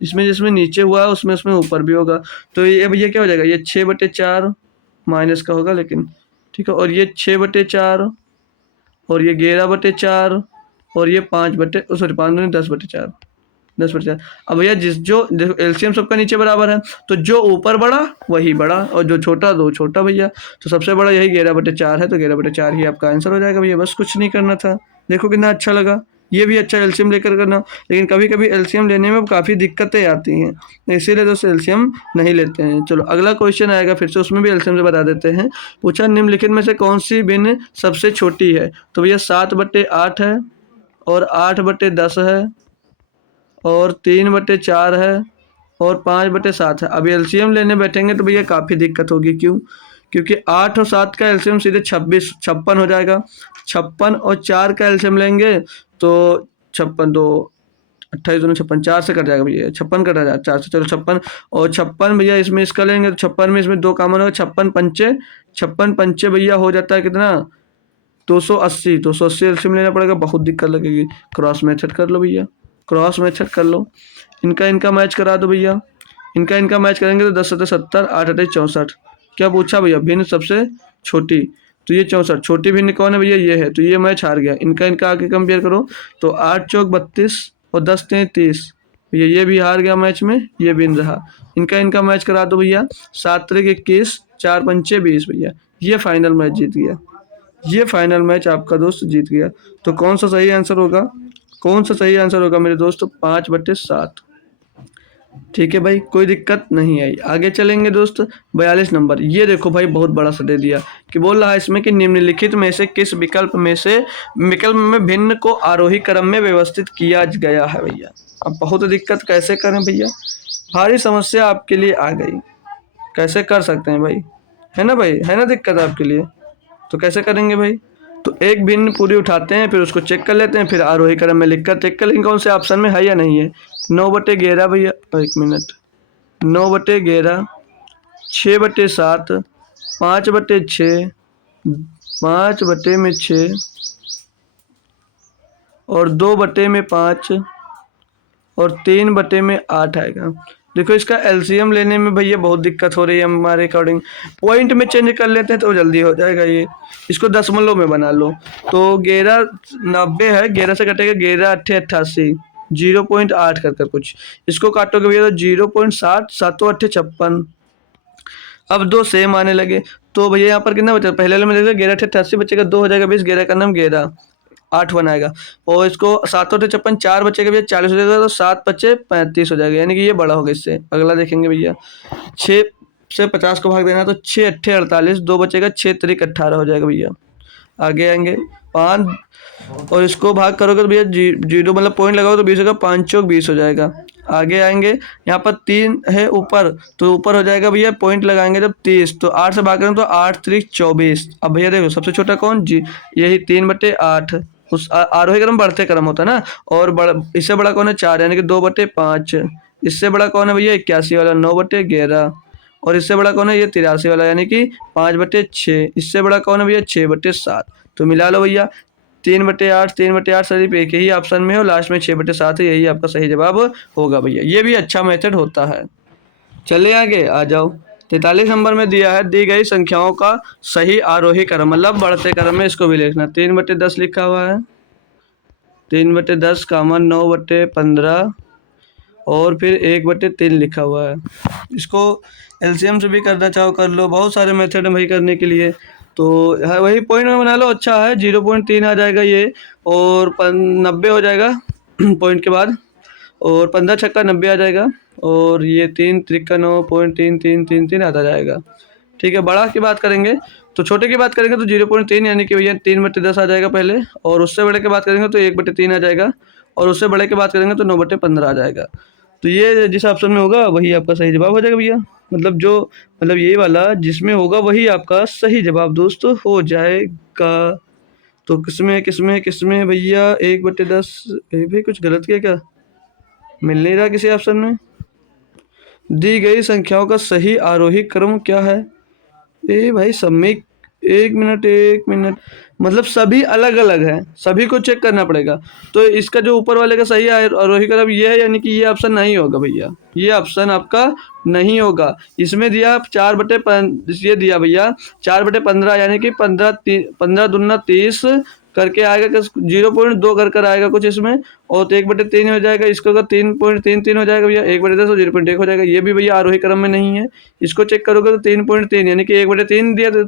जिसमें जिसमें नीचे हुआ है उसमें उसमें ऊपर भी होगा। तो ये भैया क्या हो जाएगा, ये 6/4 माइनस का होगा लेकिन, ठीक है। और ये 6/4 और ये 11/4 और ये 5 नहीं 10/4, 10/4। अब भैया जिस जो देखो एलसीएम सबका नीचे बराबर है, तो जो ऊपर बड़ा वही बड़ा और जो छोटा दो छोटा भैया। तो सबसे बड़ा यही 11/4 है, तो 11/4 ही आपका आंसर हो जाएगा भैया। बस कुछ नहीं करना था। देखो कितना अच्छा लगा, ये भी अच्छा एलसीएम लेकर करना। लेकिन कभी कभी एलसीएम लेने में काफ़ी दिक्कतें आती हैं, इसीलिए दोस्तों एलसीएम नहीं लेते हैं। चलो अगला क्वेश्चन आएगा फिर से, उसमें भी एलसीएम से बता देते हैं। पूछा निम्नलिखित में से कौन सी भिन्न सबसे छोटी है। तो भैया 7/8 है और 8/10 है और 3/4 है और 5/7 है। अभी एलसीएम लेने बैठेंगे तो भैया काफ़ी दिक्कत होगी। क्यों? क्योंकि 8 और 7 का एलसीएम सीधे 56 हो जाएगा। 56 और 4 का एलसीएम लेंगे तो 56 2 28 2 56, 4 से कट जाएगा भैया, 56 कटा जाएगा 4 से। चलो 56 और 56 भैया इसमें इसका लेंगे तो 56 में इसमें 2 कॉमन होगा, 56 पंचे भैया हो जाता है कितना 280 एलसीएम लेना पड़ेगा, बहुत दिक्कत लगेगी। क्रॉस मेथड कर लो भैया, क्रॉस मेथड कर लो, इनका मैच करा दो भैया। इनका मैच करेंगे तो 10 7 70 8 8 64। क्या पूछा भैया, भिन्न सबसे छोटी, तो ये 64। छोटी भिन्न कौन है भैया, ये है, तो ये मैच हार गया। इनका आगे कंपेयर करो तो 8 चौक 32 और 10 3 30, ये भी हार गया मैच में, ये भी रहा। इनका मैच करा दो भैया। 7 त्रिक 21, 4 पंचे 20 भैया, ये फाइनल मैच जीत गया। ये फाइनल मैच आपका दोस्त जीत गया। तो कौन सा सही आंसर होगा? कौन सा सही आंसर होगा मेरे दोस्त? 5/7। ठीक है भाई, कोई दिक्कत नहीं आई। आगे चलेंगे दोस्त। 42 नंबर, ये देखो भाई बहुत बड़ा सा दे दिया कि बोल रहा है इसमें कि निम्नलिखित में से किस विकल्प में भिन्न को आरोही क्रम में व्यवस्थित किया गया है भैया। अब बहुत दिक्कत, कैसे करें भैया? भारी समस्या आपके लिए आ गई, कैसे कर सकते हैं भाई? है ना भाई, है ना दिक्कत आपके लिए? तो कैसे करेंगे भाई? तो एक भिन्न पूरी उठाते हैं, फिर उसको चेक कर लेते हैं, फिर आरोही क्रम में लिखकर चेक कर लेंगे कौन से ऑप्शन में है या नहीं है। 9/11 भैया, 1 मिनट, 9/11, 6/7, 5/6, 5/6 और 2/5 और 3/8 आएगा। देखो इसका एलसीएम लेने में भैया बहुत दिक्कत हो रही है हमारे अकॉर्डिंग। पॉइंट में चेंज कर लेते हैं तो जल्दी हो जाएगा ये। इसको दशमलव में बना लो। तो 11/90 है, 11 से कटेगा 11/8 0.8 कर कुछ। इसको काटोगे भैया तो 0.60, 7/8 56। अब दो सेम आने लगे तो भैया यहाँ पर कितना बचा? पहले वाले में देखो 11/8 बचेगा, 2 हो जाएगा 20, 11 का नाम 11, 8 बनाएगा। और इसको 7/56, 4 बचेगा भैया 40 हो जाएगा, तो 7/5 35 हो जाएगा, यानी कि ये बड़ा होगा इससे। अगला देखेंगे भैया, 6 से 50 को भाग देना तो 6×8 = 48, 2 बचेगा, 6×3 = 18 हो जाएगा भैया। आगे आएंगे 5 और इसको भाग करोगे तो भैया जीरो मतलब पॉइंट लगाओ तो 20 होगा, 5×4 = 20 हो जाएगा। आगे आएंगे यहाँ पर 3 है ऊपर, तो ऊपर हो जाएगा भैया पॉइंट लगाएंगे जब 30, तो 8 से भाग करें तो 8×3 = 24। अब भैया देखो सबसे छोटा कौन? जी यही 3/8। उस आरोही क्रम बढ़ते क्रम होता है ना। और इससे बड़ा कौन है? 4, यानी कि 2/5। इससे बड़ा कौन है भैया? 81 वाला, 9/11। और इससे बड़ा कौन है? ये 83 वाला, यानी कि 5/6। इससे बड़ा कौन है भैया? 6/7। तो मिला लो भैया, 3/8, 3/8 सिर्फ एक ही ऑप्शन में हो, लास्ट में 6/7 है, यही आपका सही जवाब होगा भैया। ये भी अच्छा मेथड होता है। चलिए आगे आ जाओ। 43 नंबर में दिया है, दी गई संख्याओं का सही आरोही क्रम, मतलब बढ़ते क्रम में इसको भी लिखना। 3/10 लिखा हुआ है, 3/10 कामन 9/15 और फिर 1/3 लिखा हुआ है। इसको एलसीएम से भी करना चाहो कर लो, बहुत सारे मेथड है भाई करने के लिए। तो वही पॉइंट में बना लो, अच्छा है। 0.3 आ जाएगा ये, और 90 हो जाएगा पॉइंट के बाद, और 15×6 = 90 आ जाएगा, और ये 3×3 = 9.3333 आता जाएगा। ठीक है, बड़ा की बात करेंगे तो छोटे की बात करेंगे तो 0.3, यानी कि भैया 3/10 आ जाएगा पहले, और उससे बड़े की बात करेंगे तो 1/3 आ जाएगा, और उससे बड़े की बात करेंगे तो 9/15 आ जाएगा। तो ये जिस ऑप्शन में होगा वही आपका सही जवाब हो जाएगा भैया। मतलब ये वाला जिसमें होगा वही आपका सही जवाब दोस्तों हो जाएगा। तो किसमें भैया? 1/10 भाई कुछ गलत किया क्या? मिल नहीं रहा किसी ऑप्शन में। दी गई संख्याओं का सही आरोही क्रम क्या है? भाई सब में 1 मिनट, मतलब सभी अलग अलग हैं, सभी को चेक करना पड़ेगा। तो इसका जो ऊपर वाले का सही आरोही क्रम ये है, यानी कि ये ऑप्शन नहीं होगा भैया, ये ऑप्शन आपका नहीं होगा। इसमें दिया 4/5, ये दिया भैया 4/15, यानी कि 15 दूना 30 करके आएगा, 0.2 कर आएगा कुछ इसमें, और तो 1/3 हो जाएगा। इसका 3.33 हो जाएगा भैया, 1/10 और 0.1 हो जाएगा। ये भी भैया आरोही क्रम में नहीं है। इसको चेक करोगे तो 3.3, यानी कि 1/3 दिया तो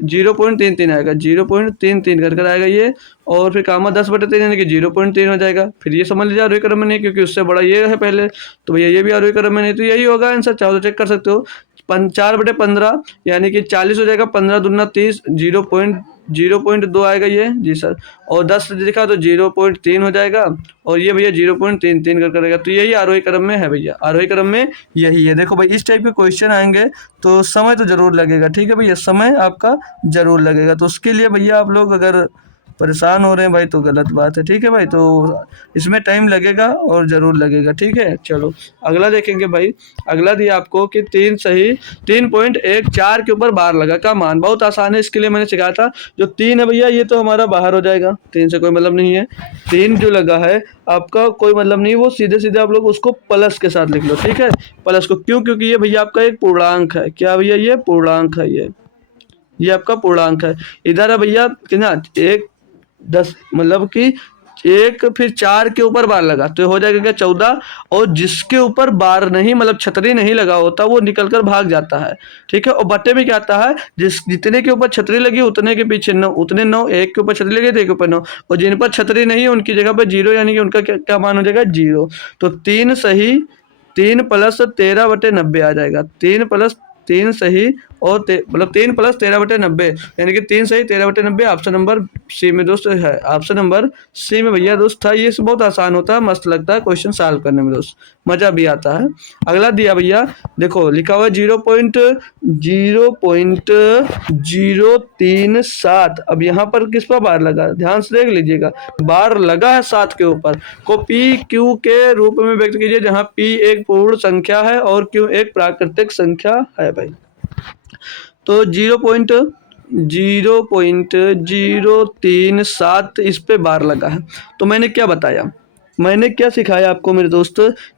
0.33 आएगा, 0.33 कर आएगा ये, और फिर कामा 10/3, यानी कि 0.3 हो जाएगा। फिर ये समझ लीजिए आरोही क्रम में नहीं, क्योंकि उससे बड़ा ये है पहले, तो भैया ये भी आरोही क्रम में नहीं, तो यही होगा आंसर। चाहो तो चेक कर सकते हो। 4/15 यानी कि 40 हो जाएगा, 15 दूना 30, 0.2 आएगा ये जी सर, और 10 दिखा तो 0.3 हो जाएगा, और ये भैया 0.33 कर करेगा। तो यही आरोही क्रम में है भैया, आरोही क्रम में यही है। देखो भाई इस टाइप के क्वेश्चन आएंगे तो समय तो जरूर लगेगा, ठीक है भैया, समय आपका जरूर लगेगा। तो उसके लिए भैया आप लोग अगर परेशान हो रहे हैं भाई तो गलत बात है, ठीक है भाई। तो इसमें टाइम लगेगा और ज़रूर लगेगा, ठीक है। चलो अगला देखेंगे भाई। अगला दिया आपको कि 3 के ऊपर बार लगा का मान, बहुत आसान है, इसके लिए मैंने सिखाया था। जो 3 है भैया ये तो हमारा बाहर हो जाएगा, 3 से कोई मतलब नहीं है। 3 जो लगा है आपका कोई मतलब नहीं, वो सीधे सीधे आप लोग उसको प्लस के साथ लिख लो, ठीक है। प्लस को क्यों? क्योंकि ये भैया आपका एक पूर्णांक है। क्या भैया? ये पूर्णांक है, ये आपका पूर्णांक है। इधर है भैया कितना? 1 10, मतलब कि एक फिर 4 के ऊपर बार लगा तो हो जाएगा क्या 14, और जिसके ऊपर बार नहीं मतलब छतरी नहीं लगा होता वो निकल कर भाग जाता है, ठीक है। और बट्टे में क्या आता है, जितने के ऊपर छतरी लगी उतने के पीछे 9, उतने 9, एक के ऊपर छतरी लगी तो एक के ऊपर 9, और जिन पर छतरी नहीं है उनकी जगह पर 0, यानी कि उनका क्या मान हो जाएगा 0। तो 3 सही, 3 प्लस 13/90 आ जाएगा, 3 प्लस 3 सही और मतलब 3 प्लस 13/90, यानी कि 3 सही 13/90 ऑप्शन नंबर सी में दोस्त है, ऑप्शन नंबर सी में भैया दोस्त था। ये बहुत आसान होता है, मस्त लगता है क्वेश्चन सॉल्व करने में दोस्त, मजा भी आता है। अगला दिया भैया, देखो लिखा हुआ है 0.037। अब यहाँ पर किस पर बार लगा, ध्यान से देख लीजिएगा, बार लगा है 7 के ऊपर, को पी क्यू के रूप में व्यक्त कीजिए, जहाँ पी एक पूर्ण संख्या है और क्यू एक प्राकृतिक संख्या है भाई। तो 0.037 इस पे बार लगा है। तो मैंने क्या बताया, मैंने क्या सिखाया आपको मेरे दोस्त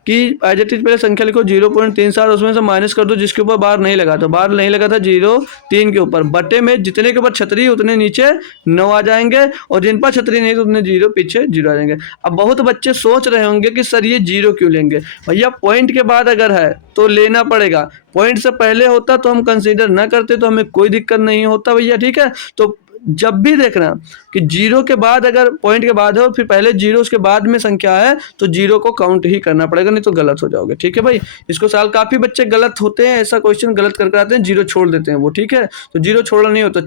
कि एज इट इज पहले संख्या लिखो 0.37, उसमें से माइनस कर दो जिसके ऊपर बार नहीं लगा, तो बार नहीं लगा था 0, 3 के ऊपर, बटे में जितने के ऊपर छतरी उतने नीचे 9 आ जाएंगे, और जिन पर छतरी नहीं तो उतने 0 पीछे 0 आ जाएंगे। अब बहुत बच्चे सोच रहे होंगे कि सर ये 0 क्यों लेंगे, भैया पॉइंट के बाद अगर है तो लेना पड़ेगा, पॉइंट से पहले होता तो हम कंसीडर ना करते तो हमें कोई दिक्कत नहीं होता भैया, ठीक है। तो जब भी देखना कि 0 के बाद अगर पॉइंट के बाद हो फिर पहले 0 उसके बाद में संख्या है तो 0 को काउंट ही करना पड़ेगा, नहीं तो गलत हो जाओगे, ठीक है भाई। इसको साल काफी बच्चे गलत होते हैं, ऐसा क्वेश्चन गलत करके आते हैं, 0 छोड़ देते हैं वो, ठीक है। तो 0 छोड़ना नहीं होता।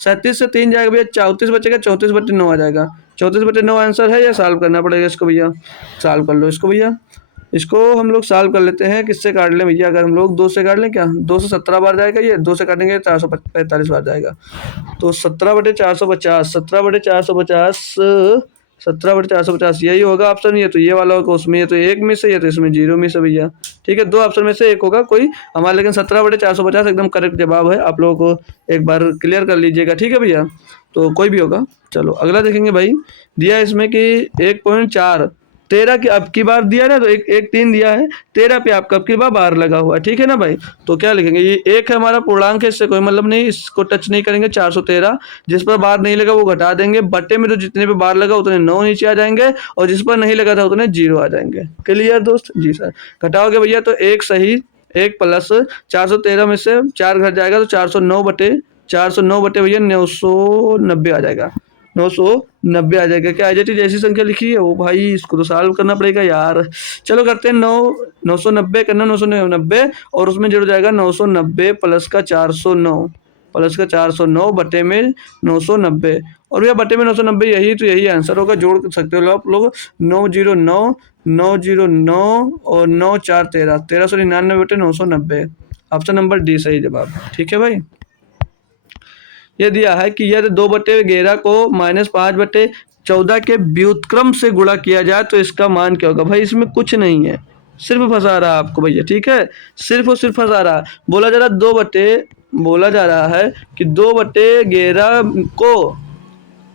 37 से 3 जाएगा भैया 34 बचेगा, 34/9 आ जाएगा, 34/9 आंसर है, या सॉल्व करना पड़ेगा इसको भैया, सॉल्व कर लो इसको भैया। इसको हम लोग सॉल्व कर लेते हैं, किससे काट लें भैया, अगर हम लोग 2 से काट लें, क्या 2 से 17 बार जाएगा, ये 2 से काटेंगे 445 बार जाएगा, तो 17/450, 17/450, 17/450 यही होगा ऑप्शन, ये तो ये वाला होगा, उसमें ये तो एक में से, ये तो इसमें 0 में से भैया, ठीक है। 2 ऑप्शन में से एक होगा कोई हमारा, लेकिन 17/450 एकदम करेक्ट जवाब है, आप लोगों को एक बार क्लियर कर लीजिएगा, ठीक है भैया। तो कोई भी होगा। चलो अगला देखेंगे भाई, दिया इसमें कि 1.4 13 की अब की बार दिया ना, तो एक 3 दिया है, 13 पे आपका अब की बार लगा हुआ है, ठीक है ना भाई। तो क्या लिखेंगे, ये एक है हमारा पूर्णांक है, इससे कोई मतलब नहीं, इसको टच नहीं करेंगे। 413 जिस पर बार नहीं लगा वो घटा देंगे, बट्टे में तो जितने पे बार लगा उतने 9 नीचे आ जाएंगे, और जिस पर नहीं लगा था उतने 0 आ जाएंगे। क्लियर दोस्त, जी सर। घटाओगे भैया तो एक सही, एक प्लस 413 में से 4 घट जाएगा तो 409 बटे भैया 990 आ जाएगा, 990 आ जाएगा। क्या एज इट इज ऐसी संख्या लिखी है, वो भाई इसको तो सॉल्व करना पड़ेगा यार। चलो करते हैं 990 करना, 990 और उसमें जुड़ जाएगा 990 प्लस का 409, प्लस का 409 बटे में 990, और भैया बटे में 990 यही तो यही आंसर होगा, जोड़ सकते हो आप लोग। 909 909 और 9 4 13 1399/990, ऑप्शन नंबर डी सही जवाब, ठीक है भाई। ये दिया है कि यदि 2/11 को -5/14 के व्युत्क्रम से गुणा किया जाए तो इसका मान क्या होगा। भाई इसमें कुछ नहीं है, सिर्फ फंसा रहा है आपको भैया, ठीक है, सिर्फ और सिर्फ फंसा रहा है। बोला जा रहा है कि 2/11 को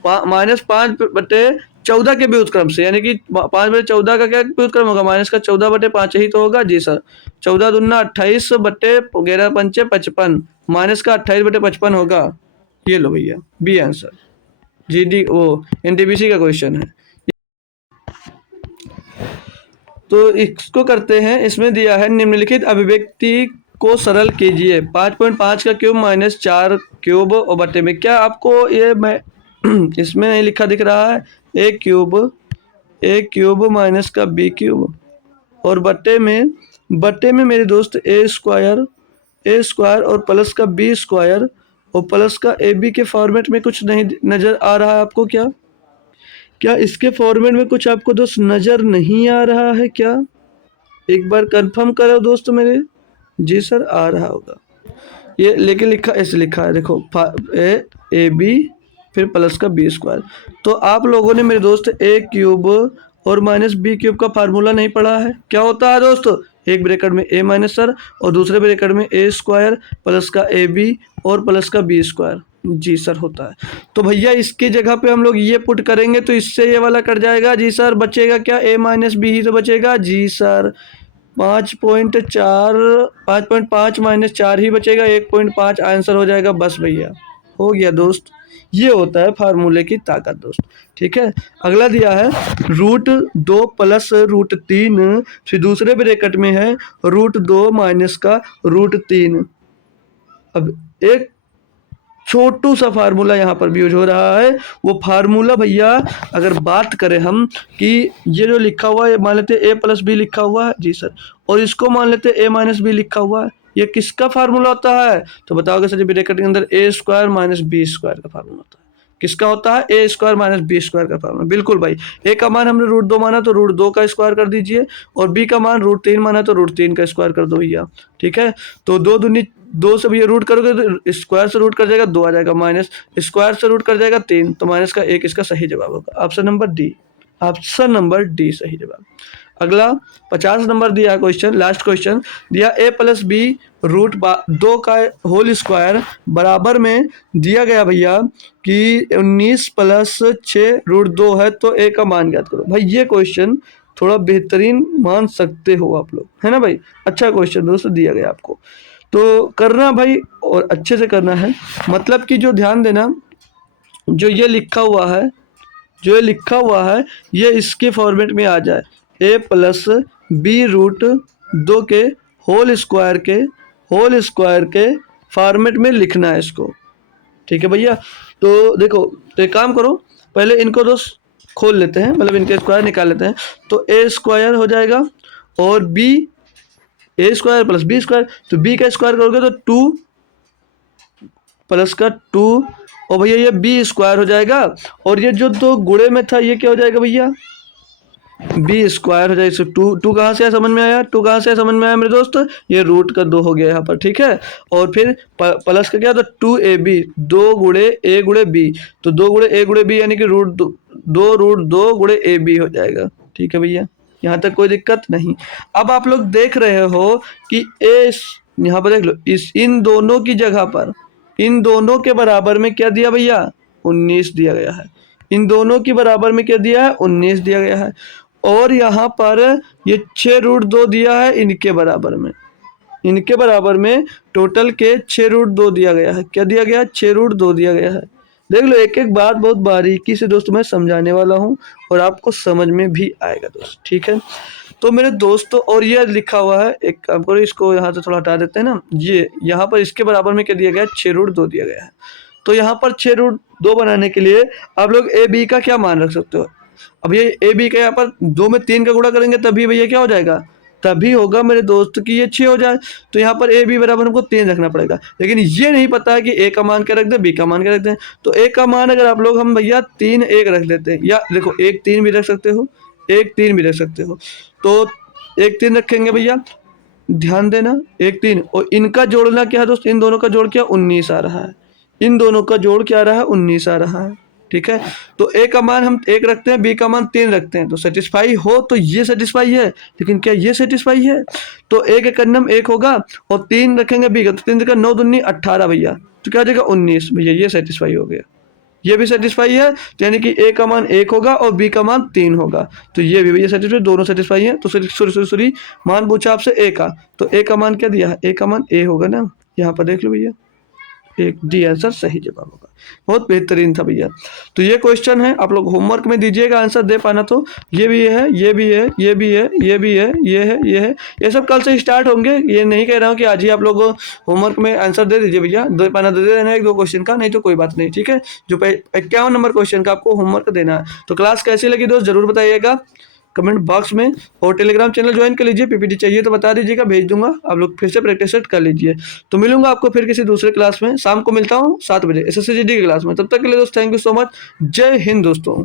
-5/14 के व्युत्क्रम से, यानी कि 5/14 का क्या व्युत्क्रम होगा, माइनस का 14/5 ही तो होगा, जी सर। 14 दूना 28 बटे 11 पंचे 55, माइनस का 28/55 होगा। ये लो भैया बी आंसर, जीडी वो एनटीपीसी का क्वेश्चन है। तो इसको करते हैं, इसमें दिया है निम्नलिखित अभिव्यक्ति को सरल कीजिए। 5.5 का क्यूब माइनस 4 क्यूब और बटे में, क्या आपको ये मैं इसमें नहीं लिखा दिख रहा है, ए क्यूब माइनस का बी क्यूब, और बटे में मेरे दोस्त ए स्क्वायर और प्लस का बी स्क्वायर और प्लस का ए बी के फॉर्मेट में कुछ नहीं नजर आ रहा है आपको, क्या इसके फॉर्मेट में कुछ आपको दोस्त नजर नहीं आ रहा है क्या, एक बार कंफर्म करो दोस्त मेरे। जी सर आ रहा होगा ये, लेकिन लिखा ऐसे लिखा है, देखो ए बी फिर प्लस का बी स्क्वायर। तो आप लोगों ने मेरे दोस्त ए क्यूब और माइनस बी क्यूब का फार्मूला नहीं पढ़ा है। क्या होता है दोस्त, एक ब्रैकेट में ए माइनस सर और दूसरे ब्रैकेट में ए स्क्वायर प्लस का ए बी और प्लस का बी स्क्वायर, जी सर होता है। तो भैया इसकी जगह पे हम लोग ये पुट करेंगे तो इससे ये वाला कट जाएगा, जी सर। बचेगा क्या, ए माइनस बी ही तो बचेगा, जी सर। 5.5 माइनस 4 ही बचेगा, 1.5 आंसर हो जाएगा, बस भैया हो गया दोस्त, ये होता है फार्मूले की ताकत दोस्त। ठीक है, अगला दिया है √2 प्लस √3, फिर दूसरे ब्रैकेट में है √2 माइनस का √3। अब एक छोटू सा फार्मूला यहाँ पर भी यूज हो रहा है। वो फार्मूला भैया अगर बात करें हम कि ये जो लिखा हुआ है मान लेते ए प्लस बी लिखा हुआ है जी सर, और इसको मान लेते ए माइनस बी लिखा हुआ है, ये किसका फार्मूला होता है? तो बताओगे सर ब्रैकेट के अंदर ए स्क्वायर माइनस बी स्क्वायर का फार्मूला होता है। किसका होता है? ए स्क्वायर माइनस बी स्क्वायर का फार्मूला। बिल्कुल भाई, ए का मान हमने √2 माना तो √2 का स्क्वायर कर दीजिए, और बी का मान √3 माना तो √3 का स्क्वायर कर दो भैया। ठीक है, तो 2 दूनी 2 से भैया रूट करोगे तो स्क्वायर से रूट कर जाएगा 2 आ जाएगा, माइनस स्क्वायर से रूट कर जाएगा 3, तो माइनस का 1 इसका सही जवाब होगा। Option number D, option number D सही जवाब। अगला 50 नंबर दिया क्वेश्चन, लास्ट क्वेश्चन दिया ए प्लस बी √2 का होल स्क्वायर बराबर में दिया गया भैया कि 19 प्लस 6 √2 है, तो ए का मान ज्ञात करो। भाई ये क्वेश्चन थोड़ा बेहतरीन मान सकते हो आप लोग, है ना भाई। अच्छा क्वेश्चन दोस्तों दिया गया आपको, तो करना भाई और अच्छे से करना है। मतलब कि जो ध्यान देना, जो ये लिखा हुआ है, जो ये लिखा हुआ है ये इसके फॉर्मेट में आ जाए, ए प्लस बी √2 के होल स्क्वायर के फॉर्मेट में लिखना है इसको। ठीक है भैया, तो देखो, तो एक काम करो, पहले इनको दोस्त खोल लेते हैं, मतलब इनके स्क्वायर निकाल लेते हैं। तो ए स्क्वायर हो जाएगा और बी, ए स्क्वायर प्लस बी स्क्वायर, तो बी का स्क्वायर करोगे तो 2 प्लस का 2, और भैया ये बी स्क्वायर हो जाएगा, और ये जो 2 गुणे में था ये क्या हो जाएगा भैया? बी स्क्वायर हो जाएगा। टू कहाँ से आया समझ में आया? 2 कहाँ से समझ में आया मेरे दोस्त? ये √2 हो गया यहाँ पर। ठीक है, और फिर प्लस का क्या, तो 2ab, 2 गुणे ए गुणे बी, तो 2 गुणे ए गुणे बी यानी कि √2 गुणे ए बी हो जाएगा। ठीक है भैया, यहाँ तक कोई दिक्कत नहीं। अब आप लोग देख रहे हो कि ए, यहाँ पर देख लो, इन दोनों की जगह पर, इन दोनों के बराबर में क्या दिया भैया? 19 दिया गया है। इन दोनों के बराबर में क्या दिया है? 19 दिया गया है। और यहाँ पर ये 6√2 दिया है इनके बराबर में, इनके बराबर में टोटल के 6√2 दिया गया है। क्या दिया गया? 6√2 दिया गया है। देख लो, एक एक बात बहुत बारीकी से दोस्तों मैं समझाने वाला हूँ और आपको समझ में भी आएगा दोस्त। ठीक है, तो मेरे दोस्तों, और ये लिखा हुआ है, एक काम करो, इसको यहाँ से थोड़ा हटा देते हैं ना, ये यहाँ पर इसके बराबर में क्या दिया गया है? 6√2 दिया गया है। तो यहाँ पर 6√2 बनाने के लिए आप लोग ए बी का क्या मान रख सकते हो? अब ये ए बी का यहाँ पर 2 में 3 का गुणा करेंगे तभी भैया क्या हो जाएगा? तभी होगा मेरे दोस्त कि ये 6 हो जाए। तो यहाँ पर ए बी बराबर हमको 3 रखना पड़ेगा, लेकिन ये नहीं पता है कि ए का मान क्या रख दें, बी का मान क्या रख दें। तो ए का मान अगर आप लोग हम भैया 3 1 रख देते हैं, या देखो 1 3 भी रख सकते हो, 1 3 भी रख सकते हो। तो 1 3 रखेंगे भैया, ध्यान देना, 1 3, और इनका जोड़ना क्या है दोस्त? इन दोनों का जोड़ क्या? 19 आ रहा है। इन दोनों का जोड़ क्या आ रहा है? 19 आ रहा है। ठीक है, तो ए का मान हम 1 रखते हैं, बी का मान 3 रखते हैं, तो सेटिस्फाई हो तो ये सेटिस्फाई है, लेकिन क्या ये सेटिस्फाई है? तो ए के कन्नम 1 होगा और 3 रखेंगे बी का, तो 3 का 9 दूनी 18 भैया, तो क्या हो जाएगा? 19 भैया, ये सेटिस्फाई हो गया। ये भी सेटिस्फाई है, तो यानी कि ए का मान 1 होगा और बी का मान 3 होगा, तो ये भी भैया सेटिस्फाई, दोनों सेटिस्फाई है। तो सॉरी मान पूछा आपसे ए का, तो ए का मान क्या दिया है? ए का मान ए होगा ना, यहाँ पर देख लो भैया, एक डी आंसर सही जवाब होगा। बहुत बेहतरीन था भैया। तो ये क्वेश्चन है, आप लोग होमवर्क में दीजिएगा, आंसर दे पाना तो ये भी है, ये भी है, ये भी है, ये भी है, ये है, ये सब कल से स्टार्ट होंगे। ये नहीं कह रहा हूँ कि आज ही आप लोग होमवर्क में आंसर दे दीजिए भैया, दे पाना दे देना 1 2 क्वेश्चन का, नहीं तो कोई बात नहीं। ठीक है, जो 51 नंबर क्वेश्चन का आपको होमवर्क देना है। तो क्लास कैसी लगी दोस्त जरूर बताइएगा कमेंट बॉक्स में, और टेलीग्राम चैनल ज्वाइन कर लीजिए। पीपीटी चाहिए तो बता दीजिएगा, भेज दूंगा, आप लोग फिर से प्रैक्टिस सेट कर लीजिए। तो मिलूंगा आपको फिर किसी दूसरे क्लास में, शाम को मिलता हूँ 7 बजे SSC GD की क्लास में। तब तक के लिए दोस्त थैंक यू सो मच, जय हिंद दोस्तों।